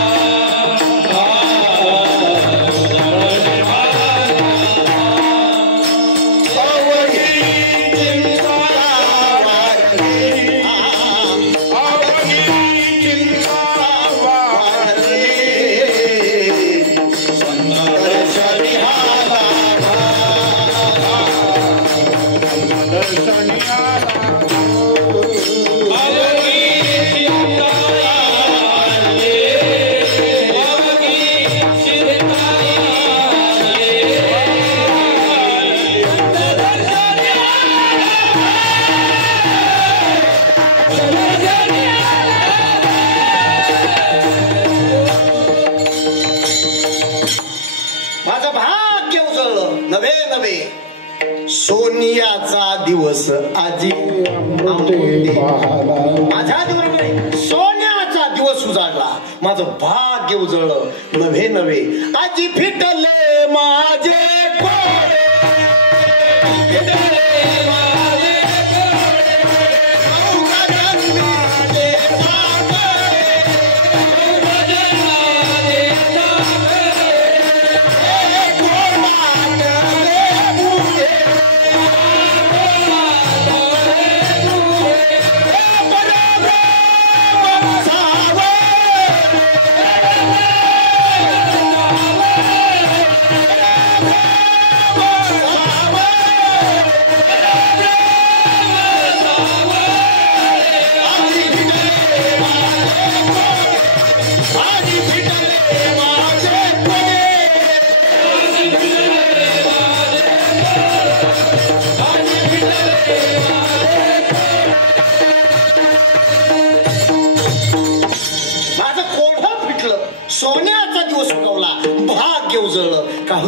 उजळले भाग्य सोनियाचा दिवस आजी. माझ्या दिवस सोन्याचा दिवस उजाडला. माझं भाग्य उजळलं. नव्हे नव्हे आजी फिटले माझे कोळे.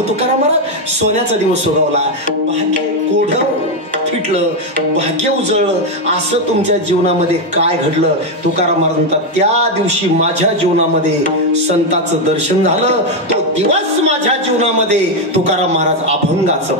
तुकाराम महाराज सोन्याचा दिवस सुगवला. भाग्य कोढं फिटलं, भाग्य उजळलं. असं तुमच्या जीवनामध्ये काय घडलं? तुकाराम महाराज म्हणतात त्या दिवशी माझ्या जीवनामध्ये संतांचं दर्शन झालं. तो दिवस माझ्या जीवनामध्ये तुकाराम महाराज अभंगाचं.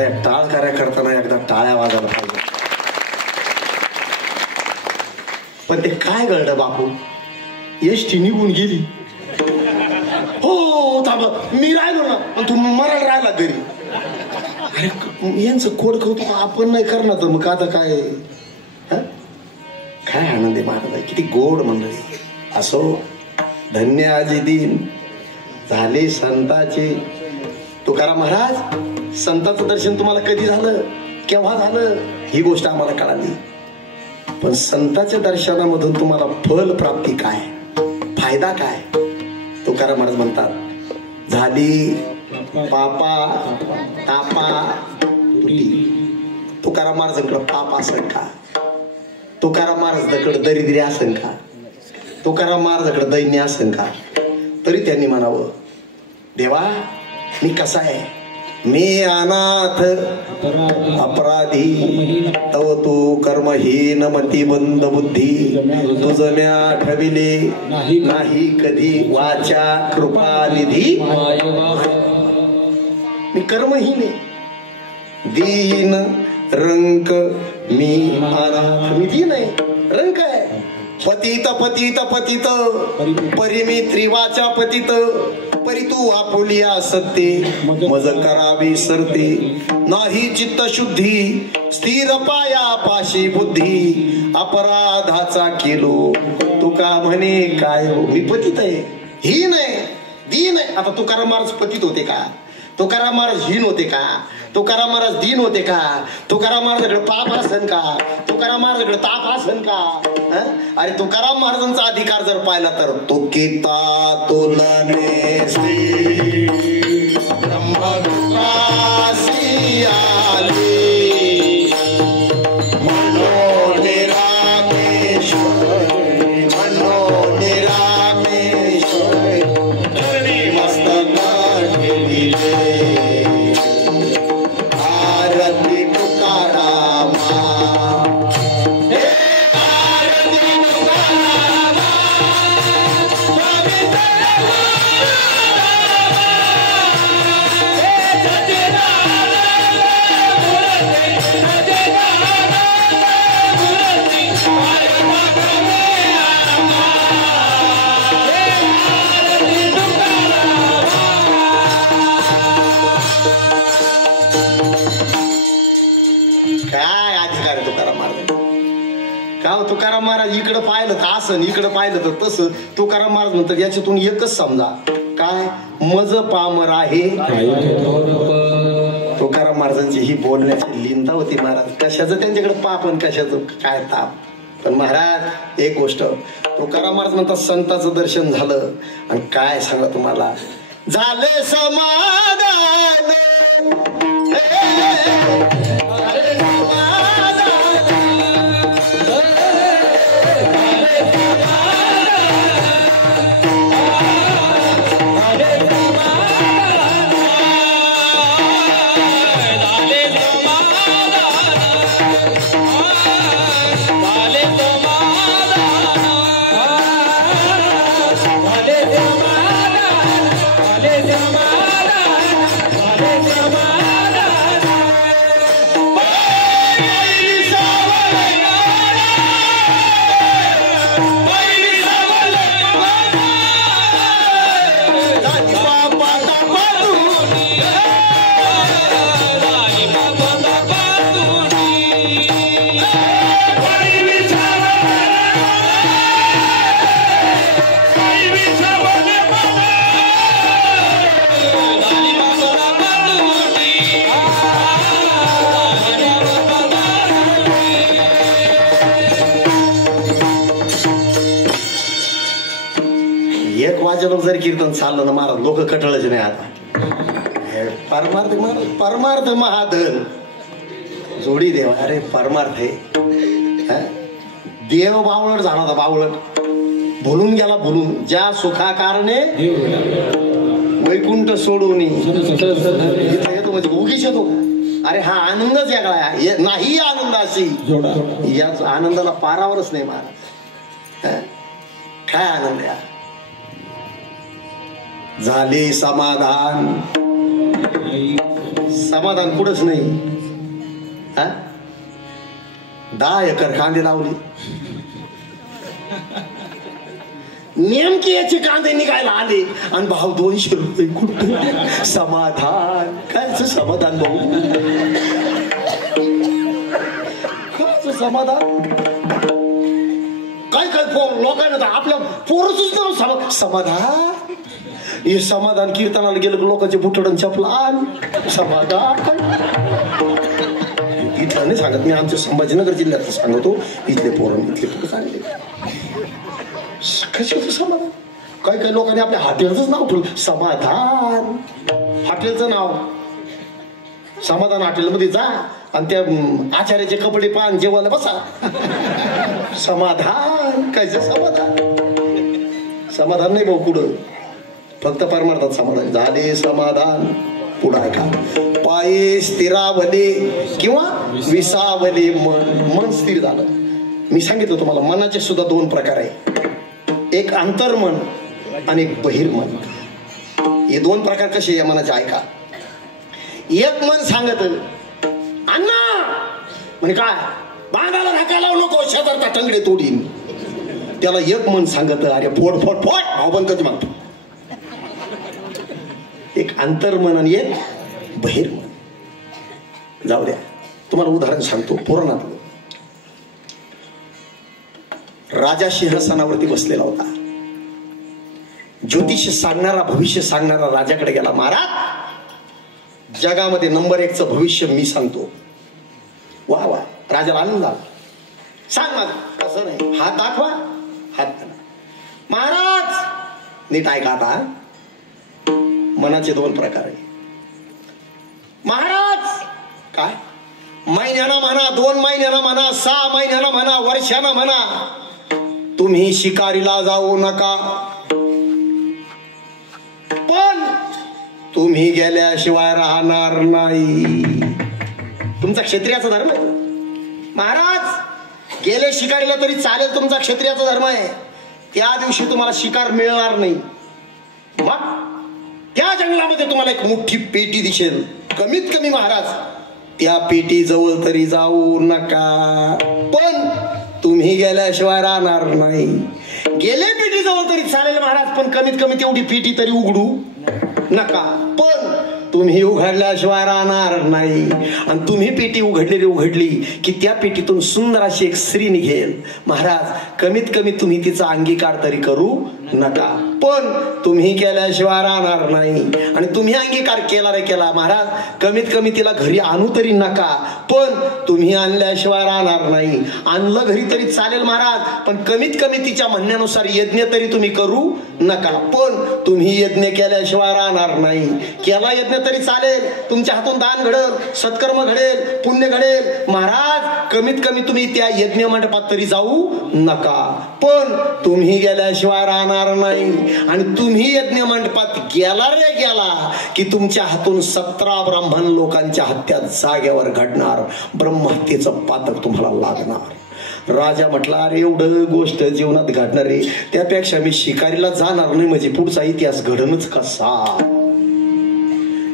आता या टाळ कार्य करताना एकदा टाळ्या वाजायला पाहिजे. पण ते काय कळलं बापू, एसटी निघून गेली. हो थांब, मी राहिलो ना, पण तू मरायला राहिला घरी. अरे यांचं कोड कौतुक आपण नाही करणार तर मग आता काय. काय आनंद आहे महाराज, किती गोड मंडळी. असो, धन्य आजी दिन झाले संताचे. तुकाराम महाराज, संतांचं दर्शन तुम्हाला कधी झालं, केव्हा झालं, ही गोष्ट आम्हाला कळाली. पण संतांच्या दर्शनामधून तुम्हाला फल प्राप्ती काय, फायदा काय. तुकाराम महाराज म्हणतात, झाली पापा तापा तुटी. तुकाराम महाराजांकडं पाप असेल का, तुकाराम महाराजांकडे दरिद्री असेल का, तुकाराम महाराजांकडे दैन्य असेल का, तरी त्यांनी म्हणावं, देवा मी कसा आहे, मी अनाथ अपराधी, तव तू कर्महीन मतिबंद बुद्धी, तुझ म्या ठविले नाही कधी वाचा कृपा निधी. मी कर्महीन आहे, दीन रंक मी अनाथ. मी दीन आहे, रंक आहे. पतित पतित पतित परिमी त्रिवाचा पतित, परी तू आपुलिया सत्ते मज करावी सरते. नाही चित्त शुद्धी स्थिर पाया पाशी बुद्धी, अपराधाचा केलो तुका म्हणे काय. मी पतित आहे, हीन आहे, दीन आहे. आता तुकाराम महाराज पतित होते का, तुकाराम महाराज हीन होते का, तुकाराम महाराज दीन होते का, तुकाराम महाराजांकडे पाप असन का, तुकाराम महाराजांकडे ताप असन का. अरे तुकाराम महाराजांचा अधिकार जर पाहिला तर, तुकिता तुलने ब्रह्मकाशी आले, मनो निरामेश्वर, मनो निरामेश्वर, मस्तक ठेविले आरती तुकारामा. काय अधिकार आहे तुकाराम महाराज का. तुकाराम महाराज इकडं पाहिलं तर असं, इकडं पाहिलं तर तसं. तुकाराम महाराज म्हणतात याच्यातून एकच समजा, काय मज पामर आहे. तुकाराम महाराजांची ही बोलण्याची लिंता होती महाराज. कशाचं त्यांच्याकडे पाप आणि कशाचं काय ताप. पण महाराज एक गोष्ट, तुकाराम महाराज म्हणतात संतांचं दर्शन झालं आणि काय सांगा तुम्हाला, झाले समाधान. जर कीर्तन चाललं ना महाराज, लोक कटळायचे नाही. आता परमार्थ महाराज, परमार्थ महाधन जोडी देवा. अरे परमार्थ आहे. देव बावळट झाला होता, बावळट भुलून गेला, भुलून. ज्या सुखा कारणे वैकुंठ सोडून येतो म्हणजे उगीच येतो. अरे हा आनंदच वेगळा नाही, आनंदाशी या आनंदाला पारावरच नाही महाराज. काय आनंद या. झाले समाधान समाधान कुठंच नाही. 10 एकर कांदे लावले, नेमके याचे कांदे निघायला आले आणि भाव 200 रुपये. कुठं समाधान? कायच समाधान भाऊ? कायच समाधान? काय काय लोकांना आपल्या पोरच नाव समाधान. हे समाधान कीर्तनाला गेलं लोकांचे बुटडन चपलान. समाधान इथलं नाही सांगत मी, आमच्या संभाजीनगर जिल्ह्यात सांगतो. इथले पोरं चांगले. कशाचं समाधान? काही काही लोकांनी आपल्या हॉटेलचंच नाव ठेवलं समाधान. हॉटेलचं नाव समाधान. हॉटेलमध्ये जा आणि त्या आचार्याचे कपडे पान जेवायला बसा. समाधान. कायचं समाधान? समाधान नाही भाऊ. पुढं फक्त परमार्थात समाधान झाले. समाधान पुढं आहे का? पाये स्थिरावले किंवा विसावले मन स्थिर झालं. मी सांगितलं तुम्हाला मनाचे सुद्धा 2 प्रकार आहे. एक अंतर्मन आणि एक बहिर्मन. हे 2 प्रकार कसे या मनाचे ऐका. एक मन सांगत अण्णा म्हणे काय बांधाला धाका लावू नको, शेजारचा टंगडे तोडीन. त्याला एक मन सांगत अरे फोड फोड फोड भाव बंद कधी मागतो. एक अंतर्मन आणि एक बहिर्मन. जाऊ द्या तुम्हाला उदाहरण सांगतो पुराणातलं. राजा सिंहासनावरती बसलेला होता. ज्योतिष सांगणारा भविष्य सांगणारा राजाकडे गेला. महाराज जगामध्ये नंबर 1चं भविष्य मी सांगतो. वा वा. राजाला आनंद झाला. सांग मग कसं नाही. हात दाखवा. हात. महाराज नीट ऐका आता. मनाचे 2 प्रकार आहे. महाराज काय महिन्याला म्हणा, 2 महिन्याला म्हणा, 6 महिन्याला म्हणा, वर्षाला म्हणा, तुम्ही शिकारीला जाऊ नका. पण तुम्ही गेल्याशिवाय राहणार नाही. तुमचा क्षत्रियाचा धर्म आहे. महाराज गेले शिकारीला तरी चालेल, तुमचा क्षत्रियाचा धर्म आहे. त्या दिवशी तुम्हाला शिकार मिळणार नाही. मग त्या जंगलामध्ये तुम्हाला एक मोठी पेटी दिसेल. कमीत कमी महाराज त्या पेटी जवळ तरी जाऊ नका. पण तुम्ही गेल्याशिवाय राहणार नाही. गेले पेटी जवळ तरी चालेल महाराज, पण कमीत कमी तेवढी पेटी तरी उघडू नका. पण तुम्ही उघडल्याशिवाय राहणार नाही. आणि तुम्ही पेटी उघडली की त्या पेटीतून सुंदर अशी एक स्त्री निघेल. महाराज कमीत कमी तुम्ही तिचा अंगीकार तरी करू नका. पण तुम्ही केल्याशिवाय राहणार नाही. आणि तुम्ही अंगीकार केला रे केला महाराज, कमीत कमी तिला घरी आणू तरी नका. पण तुम्ही आणल्याशिवाय राहणार नाही. आणलं घरी तरी चालेल महाराज, पण कमीत कमी तिच्या म्हणण्यानुसार यज्ञ तरी तुम्ही करू नका. पण तुम्ही यज्ञ केल्याशिवाय राहणार नाही. केला यज्ञ तरी चालेल, तुमच्या हातून दान घडेल, सत्कर्म घडेल, पुण्य घडेल. महाराज कमीत कमी तुम्ही त्या यज्ञ मंडपात तरी जाऊ नका. पण तुम्ही गेल्याशिवाय राहणार नाही. आणि तुम्ही यज्ञ मंडपात गेला रे गेला की तुमच्या हातून 17 ब्राह्मण लोकांच्या हत्या जागेवर घडणार. ब्रह्महत्येचं पातक तुम्हाला लागणार. राजा म्हटला अरे एवढं गोष्ट जीवनात घडणार आहे, त्यापेक्षा मी शिकारीला जाणार नाही. म्हणजे पुढचा इतिहास घडणच कसा.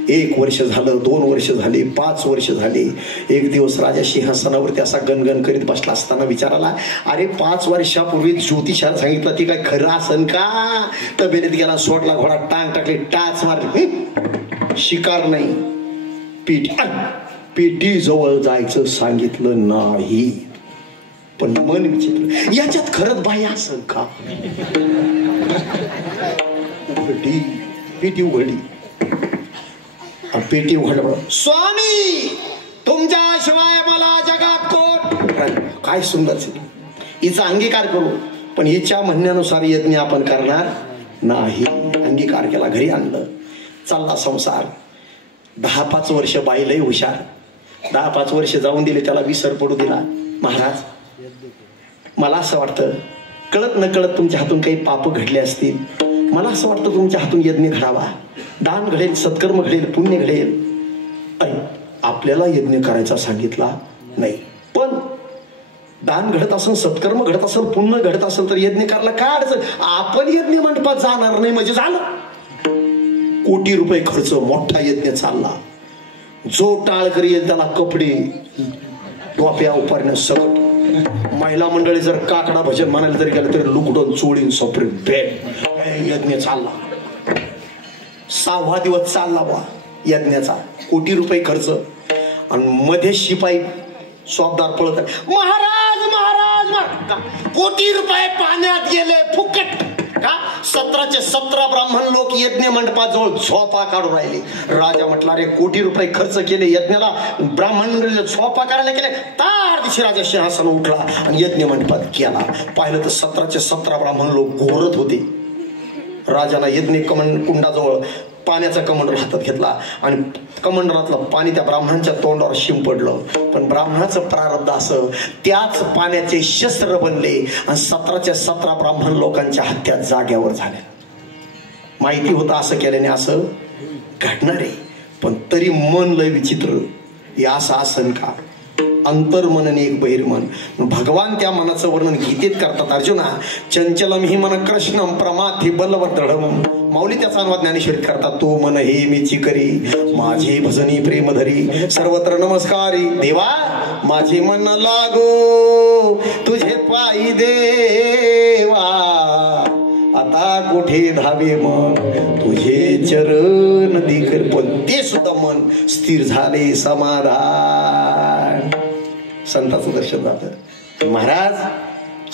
1 वर्ष झालं, 2 वर्ष झाली, 5 वर्ष झाली. एक दिवस राजा सिंहासनावरती असा गणगण करीत बसला असताना विचाराला अरे 5 वर्षापूर्वी ज्योतिषाला सांगितलं ती काय खरं असन का? तबेलीत गेला, सोडला घोडा, टांग टाकली, टाच मारली, शिकार नाही. पेटी जवळ जायचं सांगितलं नाही. पण मन विचित्र, याच्यात खरंच बाई असन का? पेटी उघडली. पेटी उघडलं. स्वामी तुमच्याशिवाय मला जगात कोण? काय सुंदर हिचा अंगीकार करू, पण हिच्या म्हणण्यानुसार यज्ञ आपण करणार नाही. अंगीकार केला, घरी आणलं, चालला संसार. 10-5 वर्ष बाई लय हुशार. 10-5 वर्ष जाऊन दिले, त्याला विसर पडू दिला. महाराज मला असं वाटतं कळत न कळत तुमच्या हातून काही पाप घडले असतील. मला असं वाटतं तुमच्या हातून यज्ञ घडावा, दान घडेल, सत्कर्म घडेल, पुण्य घडेल. आपल्याला यज्ञ करायचा सांगितला नाही. पण दान घडत असेल, सत्कर्म घडत असेल, पुण्य घडत असेल तर यज्ञ करायला काय अडचण? आपण यज्ञ मंडपात जाणार नाही म्हणजे झालं. कोटी रुपये खर्च, मोठा यज्ञ चालला. जो टाळ करील त्याला कपडे टोप्या उपारणं सगळं. महिला मंडळी जर काकडा भजन म्हणायला जरी गेलं तरी लुगडून चोळीन सपरी बेट. यज्ञ चालला, 6वा दिवस चालला बा यज्ञाचा. कोटी रुपये खर्च आणि मध्ये शिपाई स्वाबदार पळत आहे. महाराज महाराज कोटी रुपये पाण्यात गेले फुकट का. 17चे 17 ब्राह्मण लोक यज्ञ मंडपाजवळ झोपा काढून राहिले. राजा म्हटला अरे कोटी रुपये खर्च केले यज्ञाला, ब्राह्मण मंडळीला झोपा काढायला केले. तार दिवशी राजा सिंहासन उठला आणि यज्ञ मंडपात गेला. पाहिलं तर 17चे 17 ब्राह्मण लोक घोरत होते. राजाला यज्ञ कुंडाजवळ पाण्याचा कमंडल हातात घेतला आणि कमंडलातलं पाणी त्या ब्राह्मणाच्या तोंडावर शिंपडलं. पण ब्राह्मणाचं प्रारब्ध असं, त्याच पाण्याचे शस्त्र बनले आणि 17च्या 17 ब्राह्मण लोकांच्या हत्या जाग्यावर झाल्या. माहिती होतं असं केल्याने असं घडणार आहे, पण तरी मन लय विचित्र. हे असं आसन का. अंतर्मन एक बहिर्मन. भगवान त्या मनाचं वर्णन गीतेत करतात. अर्जुना चंचलम हि मन कृष्णम प्रमाथी बलवत दृढम. माऊली त्याचा अनुवाद ज्ञानेश्वरीत करतात. तो मन हे मीची करी माझे भजनी प्रेम धरी सर्वत्र नमस्कारी. देवा माझे मन लागो तुझे पायी देवा, आता कुठे धावे मन तुझे चरण दिकर. पण ते सुद्धा मन स्थिर झाले समाधान. संताचं दर्शन जातं. महाराज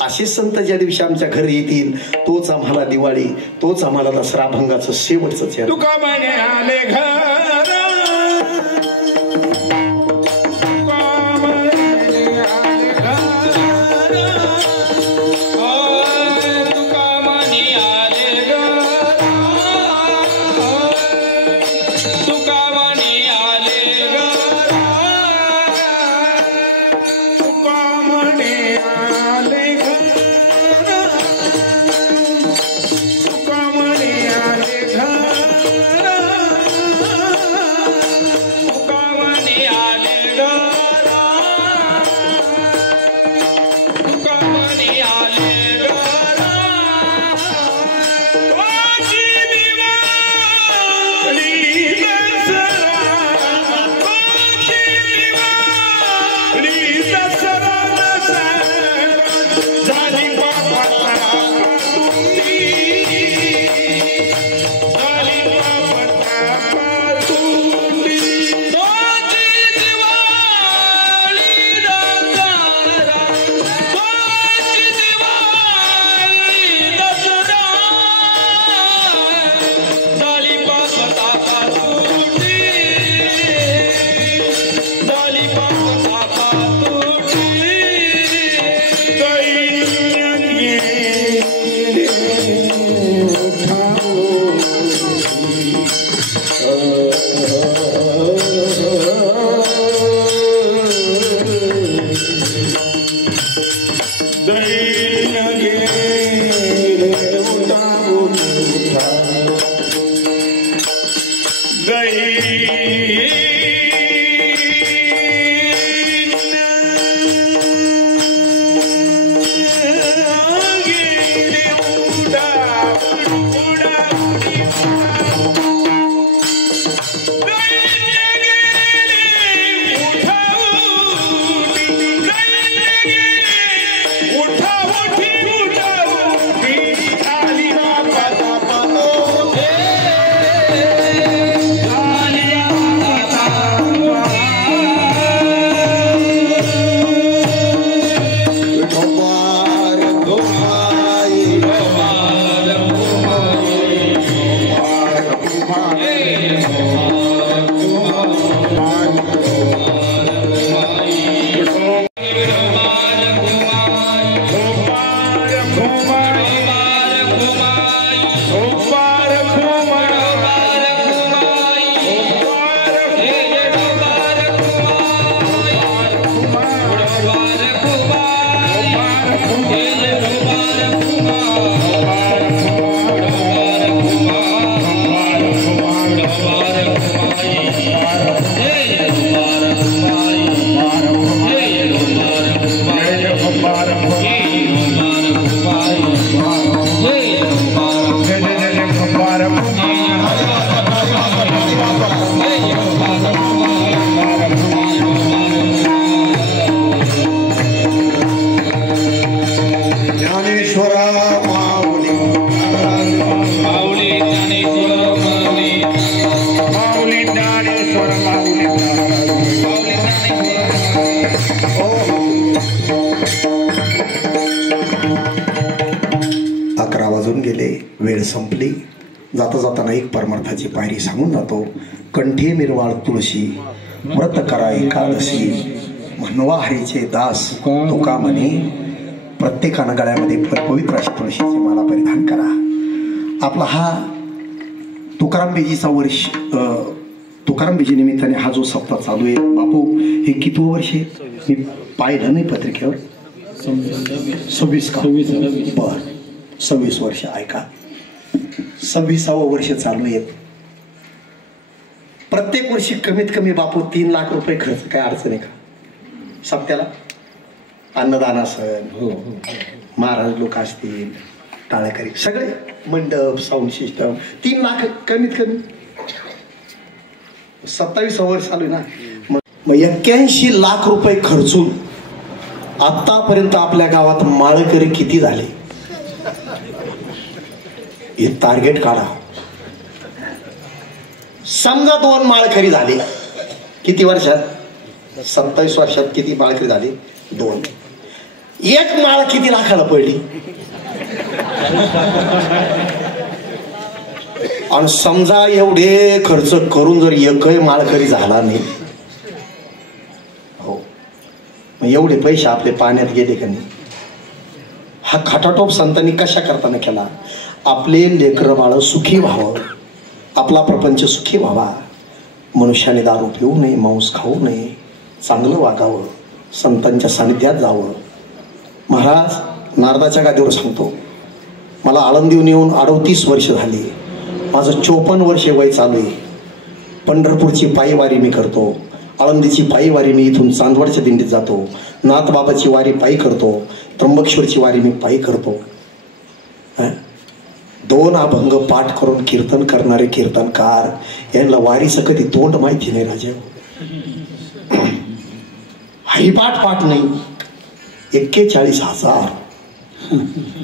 असे संत ज्या दिवशी आमच्या घरी येतील तोच आम्हाला दिवाळी, तोच आम्हाला दसरा अभंगाचं शेवटचं. तुका म्हणे आले घर, कुमार जाता जाताना एक परमार्थाची पायरी सांगून जातो. कंठे मिरवाळ तुळशी व्रत करा एकादशी म्हणवा हरीचे दास तुका म्हणे. प्रत्येकानं गळ्यामध्ये पवित्र अशी तुळशीची माला परिधान करा. आपला हा तुकारामबीजीचा वर्ष तुकारामबीजी निमित्ताने हा जो सप्ताह चालू आहे बापू, हे किती वर्ष आहे? मी पाहिलं नाही पत्रिकेवर. 26 का? बर, 26 वर्ष. ऐका, 26वे वर्ष चालू आहे. प्रत्येक वर्षी कमीत कमी बापू 3 लाख रुपये खर्च. काय अडचण आहे का सप्त्याला? अन्नदान असेल, महाराज लोक असतील, टाळ्याकारी, सगळे मंडप, साऊंड सिस्टम, 3 लाख कमीत कमी. 27वे वर्ष चालू आहे ना. मग 81 लाख रुपये खर्चून आतापर्यंत आपल्या गावात माळकरी किती झाले हे टार्गेट काढा. समजा 2 माळकरी झाले. किती वर्षात? 27 वर्षात किती माळकरी झाले? 2. 1 माळ किती लाखाला पडली? आणि समजा एवढे खर्च करून जर एकही माळकरी झाला नाही, हो, मग एवढे पैसे आपले पाण्यात गेले का नाही? हा खटाटोप संतांनी कशा करताना केला? आपले लेकरं बाळ सुखी व्हावं, आपला प्रपंच सुखी व्हावा, मनुष्याने दारू पिऊ नये, मांस खाऊ नये, चांगलं वागावं, संतांच्या सानिध्यात जावं. महाराज नारदाच्या गादीवर सांगतो, मला आळंदीहून येऊन 38 वर्ष झाली. माझं 54 वर्ष वय चालू आहे. पंढरपूरची पायीवारी मी करतो, आळंदीची पायीवारी मी इथून चांदवडच्या दिंडीत जातो, नाथबाबाची वारी पायी करतो, त्र्यंबकेश्वरची वारी मी पायी करतो. 2 अभंग पाठ करून कीर्तन करणारे कीर्तनकार, यांना वारीचं कधी तोंड माहिती नाही राजा. हरिपाठ पाठ नाही. 41,000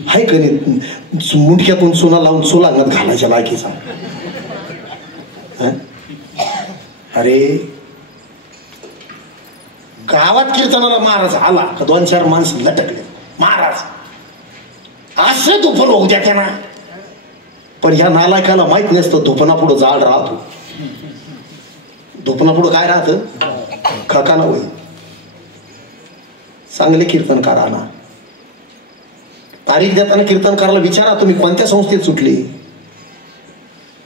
हाय कधी मुंडक्यातून चुना लावून चुलांगत घालायच्या लायकीचा. अरे गावात कीर्तनाला महाराज आला का 2-4 माणसं लटकले. महाराज असं धुपण होऊ द्या त्यांना. पण ह्या नालायकाला माहित नसतं धुपणा पुढं जाळ राहतो. धुपणा पुढं काय राहतं? खकाना होईल. चांगले कीर्तनकार आणा. तारीख देताना कीर्तनकाराला विचारा, तुम्ही कोणत्या संस्थेत सुटली?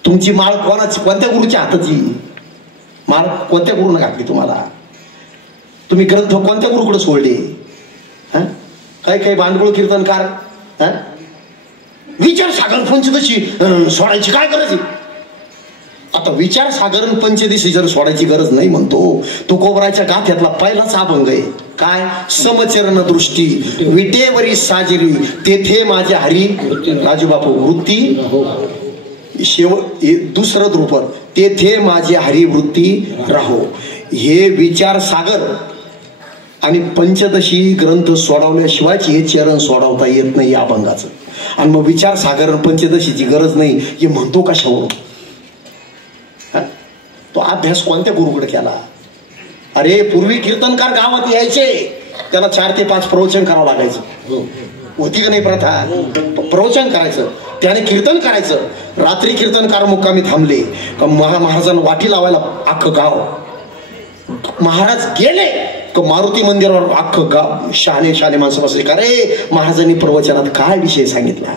तुमची माळ कोणत्या गुरुच्या हाताची? माळ कोणत्या गुरुनं घातली तुम्हाला? तुम्ही ग्रंथ कोणत्या गुरुकडे सोडले? काही भांडवळ कीर्तनकार विचार सागर पंचदशी सोडायची काय गरज आहे? आता विचार सागर पंचदशी जर सोडायची गरज नाही म्हणतो, तो कोबराच्या गाथ्यातला पहिलाच अभंग आहे. काय? समचरण दृष्टी विटेवरी साजिरी तेथे माझ्या हरी. राजूबापू वृत्ती दुसरं ध्रुपद, तेथे माझे हरी वृत्ती राहो. हे विचार सागर आणि पंचदशी ग्रंथ सोडवल्याशिवाय हे चरण सोडवता येत नाही या अभंगाचं. आणि मग विचार सागर पंचदशीची गरज नाही हे म्हणतो कशावरून? तो अभ्यास कोणत्या गुरुकडे केला? अरे पूर्वी कीर्तनकार गावात यायचे, त्याला 4 ते 5 प्रवचन करावं लागायचं. होती का नाही प्रथा? प्रवचन करायचं, त्याने कीर्तन करायचं. रात्री कीर्तनकार मुक्कामी थांबले का महाराजांना वाटी लावायला अख्खं गाव. महाराज गेले का मारुती मंदिरावर अख्खं गाव शहाणे माणसं बसले. का रे महाराजांनी प्रवचनात काय विषय सांगितला,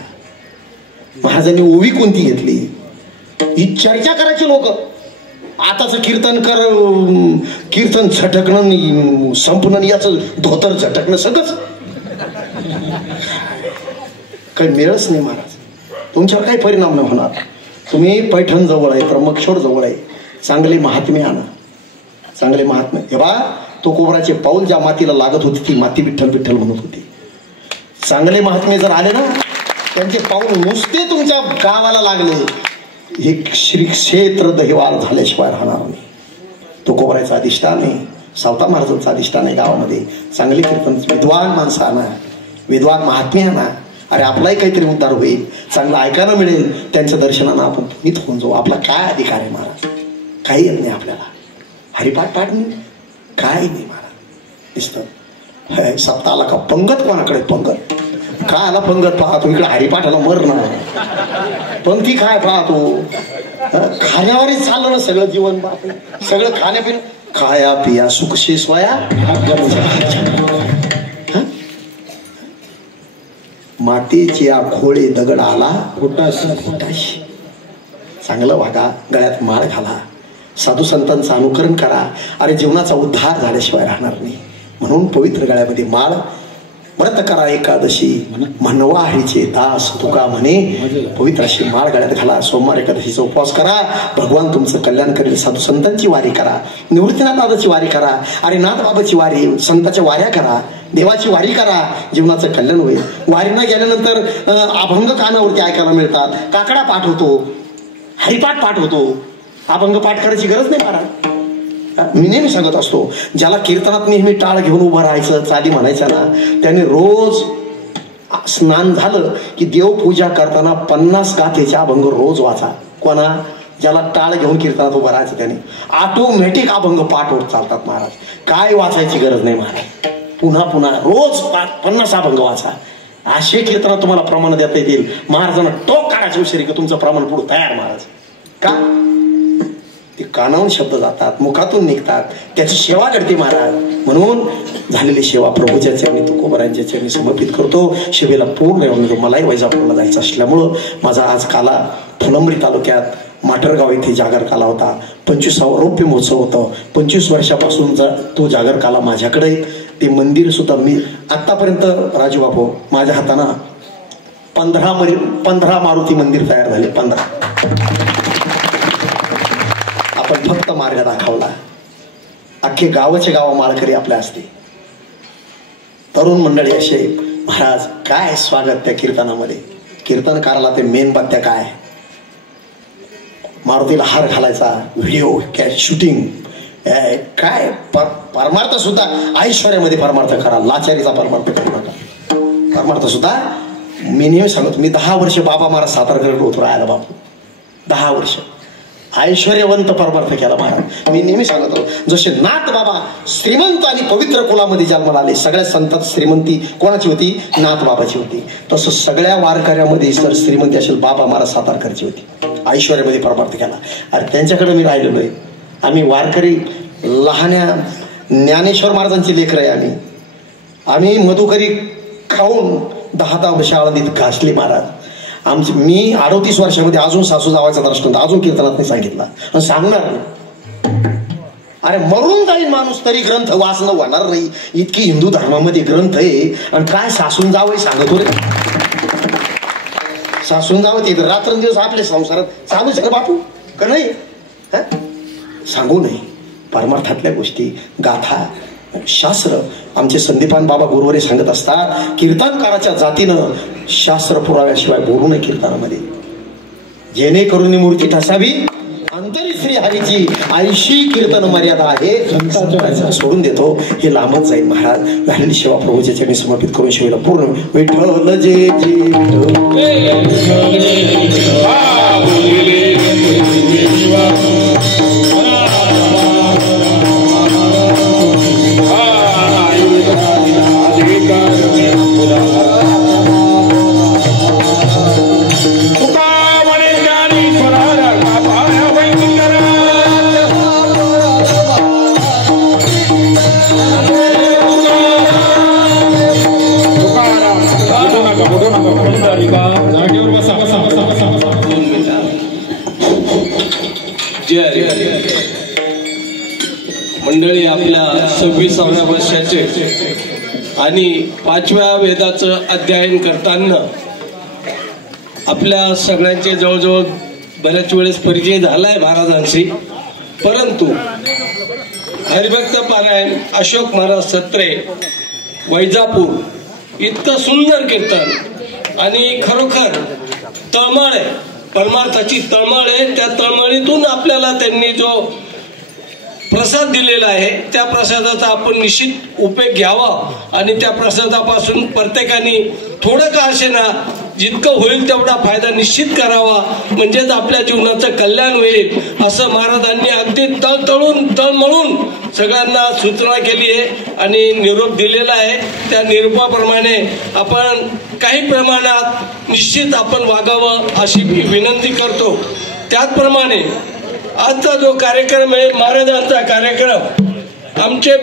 महाराजांनी ओवी कोणती घेतली, ही चर्चा करायची लोक. आताच कीर्तन झटकणं संपणं, याचं धोतर झटकणं सगळंच काही मिळच नाही. महाराज तुमच्यावर काही परिणाम नाही होणार. तुम्ही पैठण जवळ आहे, त्र्यंबकेश्वर जवळ आहे, चांगले महात्मे आणा, चांगले महात्मे. हे बा, तो कोबराचे पाऊल ज्या मातीला लागत होती ती माती विठ्ठल विठ्ठल म्हणत होती. चांगले महात्मे जर आले ना, त्यांचे पाऊल नुसते तुमच्या गावाला लागले, हे श्री क्षेत्र दहिवाल झाल्याशिवाय राहणार नाही. तो कोबराचा अधिष्ठान आहे, सावता महाराजांचा अधिष्ठान आहे गावामध्ये. चांगले कीर्तन विद्वान माणसं आणा, विद्वान महात्मे आणा. अरे आपलाही काहीतरी उद्धार होईल, चांगलं ऐकायला मिळेल. त्यांच्या दर्शनानं आपण पुनीत होऊन जाऊ. आपला काय अधिकार आहे महाराज? काही येत नाही आपल्याला. हरिपाठ पाठ नाही, काय नाही महाराज. दिसतं सप्ताहाला का पंगत कोणाकडे? पंगत काय आला पंगत पाहतो इकडे हरिपाठाला मर ना पंक्ती काय पाहतो खाण्यावरच चाललं ना सगळं जीवन सगळं खाण्यापिण्या खाया पिया सुखशी स्वया मातीची खोळे दगड आला फुटाशी चांगलं वागा गळ्यात माळ घाला साधू संतांचं अनुकरण करा अरे जीवनाचा उद्धार झाल्याशिवाय राहणार नाही म्हणून पवित्र गळ्यामध्ये माळ व्रत करा एकादशी म्हणवा हरीचे दास तुका म्हणे पवित्र अशी माळ गळ्यात घाला सोमवार एकादशीचा उपवास करा भगवान तुमचं कल्याण करेल साधू संतांची वारी करा निवृत्तीनाथ दादाची वारी करा अरे नाथ बाबाची वारी संतांच्या वाऱ्या करा देवाची वारी करा जीवनाचं कल्याण होईल वारीनं गेल्यानंतर अभंग कानावरती ऐकायला मिळतात काकडा पाठ होतो हरिपाठ पाठ होतो अभंग पाठ करायची गरज नाही महाराज मी नेहमी सांगत असतो ज्याला कीर्तनात नेहमी टाळ घेऊन उभं राहायचं चाली म्हणायचं ना त्याने रोज स्नान झालं की देवपूजा करताना 50 गाथेचे अभंग रोज वाचा कोणा ज्याला टाळ घेऊन कीर्तनात उभं राहायचं त्याने ऑटोमॅटिक अभंग पाठ होत चालतात महाराज काय वाचायची गरज नाही महाराज पुन्हा पुन्हा रोज 50 अभंग वाचा असे कीर्तनात तुम्हाला प्रमाण देता येतील महाराजांना टोक काढायची उशिरी की तुमचं प्रमाण पुढे तयार महाराज का ते कानावून शब्द जातात मुखातून निघतात त्याची सेवा करते महाराज म्हणून झालेली सेवा प्रभूच्या चरणी तुकोबरांच्या चरणी समर्पित करतो सेवेला पूर्ण येऊन मलाही वैजापूरला जायचं असल्यामुळं माझा आज काला फुलंब्री तालुक्यात माटरगाव येथे जागर काला होता 25वा रौप्य महोत्सव होतं 25 वर्षापासून तो जागर काला माझ्याकडे ते मंदिर सुद्धा मी आतापर्यंत राजू बापू माझ्या हातानं 15 मारुती मंदिर तयार झाले 15 आपण फक्त मार्ग दाखवला अख्खे गावाचे गाव माळकरी आपल्या असते तरुण मंडळी असे महाराज काय स्वागत त्या कीर्तनामध्ये कीर्तनकाराला ते मेणबत्त्या काय मारुतीला हार घालायचा व्हिडिओ शूटिंग काय परमार्थ सुद्धा ऐश्वर्यामध्ये परमार्थ करा लाचारीचा परमार्थ करू नका परमार्थ सुद्धा मी नेहमी सांगतो मी 10 वर्ष बाबा महाराज सातारकडे होतो राहायला बापू 10 वर्ष ऐश्वर्यवंत परमार्थ केला महाराज मी नेहमी सांगतो जसे नाथ बाबा श्रीमंत आणि पवित्र कुलामध्ये जन्माला आले सगळ्या संतात श्रीमंती कोणाची होती नाथ बाबाची होती तसं सगळ्या वारकऱ्यामध्ये जर श्रीमंती असेल बाबा महाराज सातारकरची होती ऐश्वर्यामध्ये परमार्थ केला अरे त्यांच्याकडे मी राहिलेलो आहे आम्ही वारकरी लहान्या ज्ञानेश्वर महाराजांची लेकरं आहे आम्ही मधुकरी खाऊन 10 वर्ष आळंदीत घासली महाराज आमची मी 38 वर्षामध्ये अजून सासू जावायचा दृष्टांत अजून कीर्तनात नाही सांगितला आणि सांगणार नाही अरे मरून जाईल माणूस तरी ग्रंथ वाचणं होणार नाही इतकी हिंदू धर्मामध्ये ग्रंथ आहे आणि काय सासून जावं सांगतो रे सासून जावं ते रात्रंदिवस आपले संसारात चालूच आहे बापू का नाही सांगू नये परमार्थातल्या गोष्टी गाथा शास्त्र आमचे संदीपान बाबा गुरुवारी सांगत असतात कीर्तनकाराच्या जातीनं शास्त्र पुराव्याशिवाय बोलू नये कीर्तनामध्ये जेणेकरून मूर्ती ठसावी अंतरी श्री हरीची ऐशी कीर्तन मर्यादा आहे सोडून देतो हे लांबच जाईल महाराज झालेली सेवा प्रभूच्या चरणी समर्पित करून सेवेला पूर्ण विठ्ठल जे मंडळी आपल्या 26व्या वर्षाचे आणि 5व्या वेदाचं अध्ययन करताना आपल्या सगळ्यांचे जवळजवळ बऱ्याच वेळेस परिचय झालाय महाराजांशी परंतु हरिभक्त पारायण अशोक महाराज सत्रे वैजापूर इतकं सुंदर कीर्तन आणि खरोखर तळमळ आहे परमार्थाची तळमळ आहे त्या तळमळीतून आपल्याला त्यांनी जो प्रसाद दिलेला आहे त्या प्रसादाचा आपण निश्चित उपयोग घ्यावा आणि त्या प्रसादापासून प्रत्येकाने थोडं का असेना जितकं होईल तेवढा फायदा निश्चित करावा म्हणजेच आपल्या जीवनाचं कल्याण होईल असं महाराजांनी अगदी तळमळून सगळ्यांना सूचना केली आहे आणि निरोप दिलेला आहे. त्या निरोपाप्रमाणे आपण काही प्रमाणात निश्चित आपण वागावं अशी मी विनंती करतो. त्याचप्रमाणे आजचा जो कार्यक्रम आहे महाराजांचा कार्यक्रम आमचे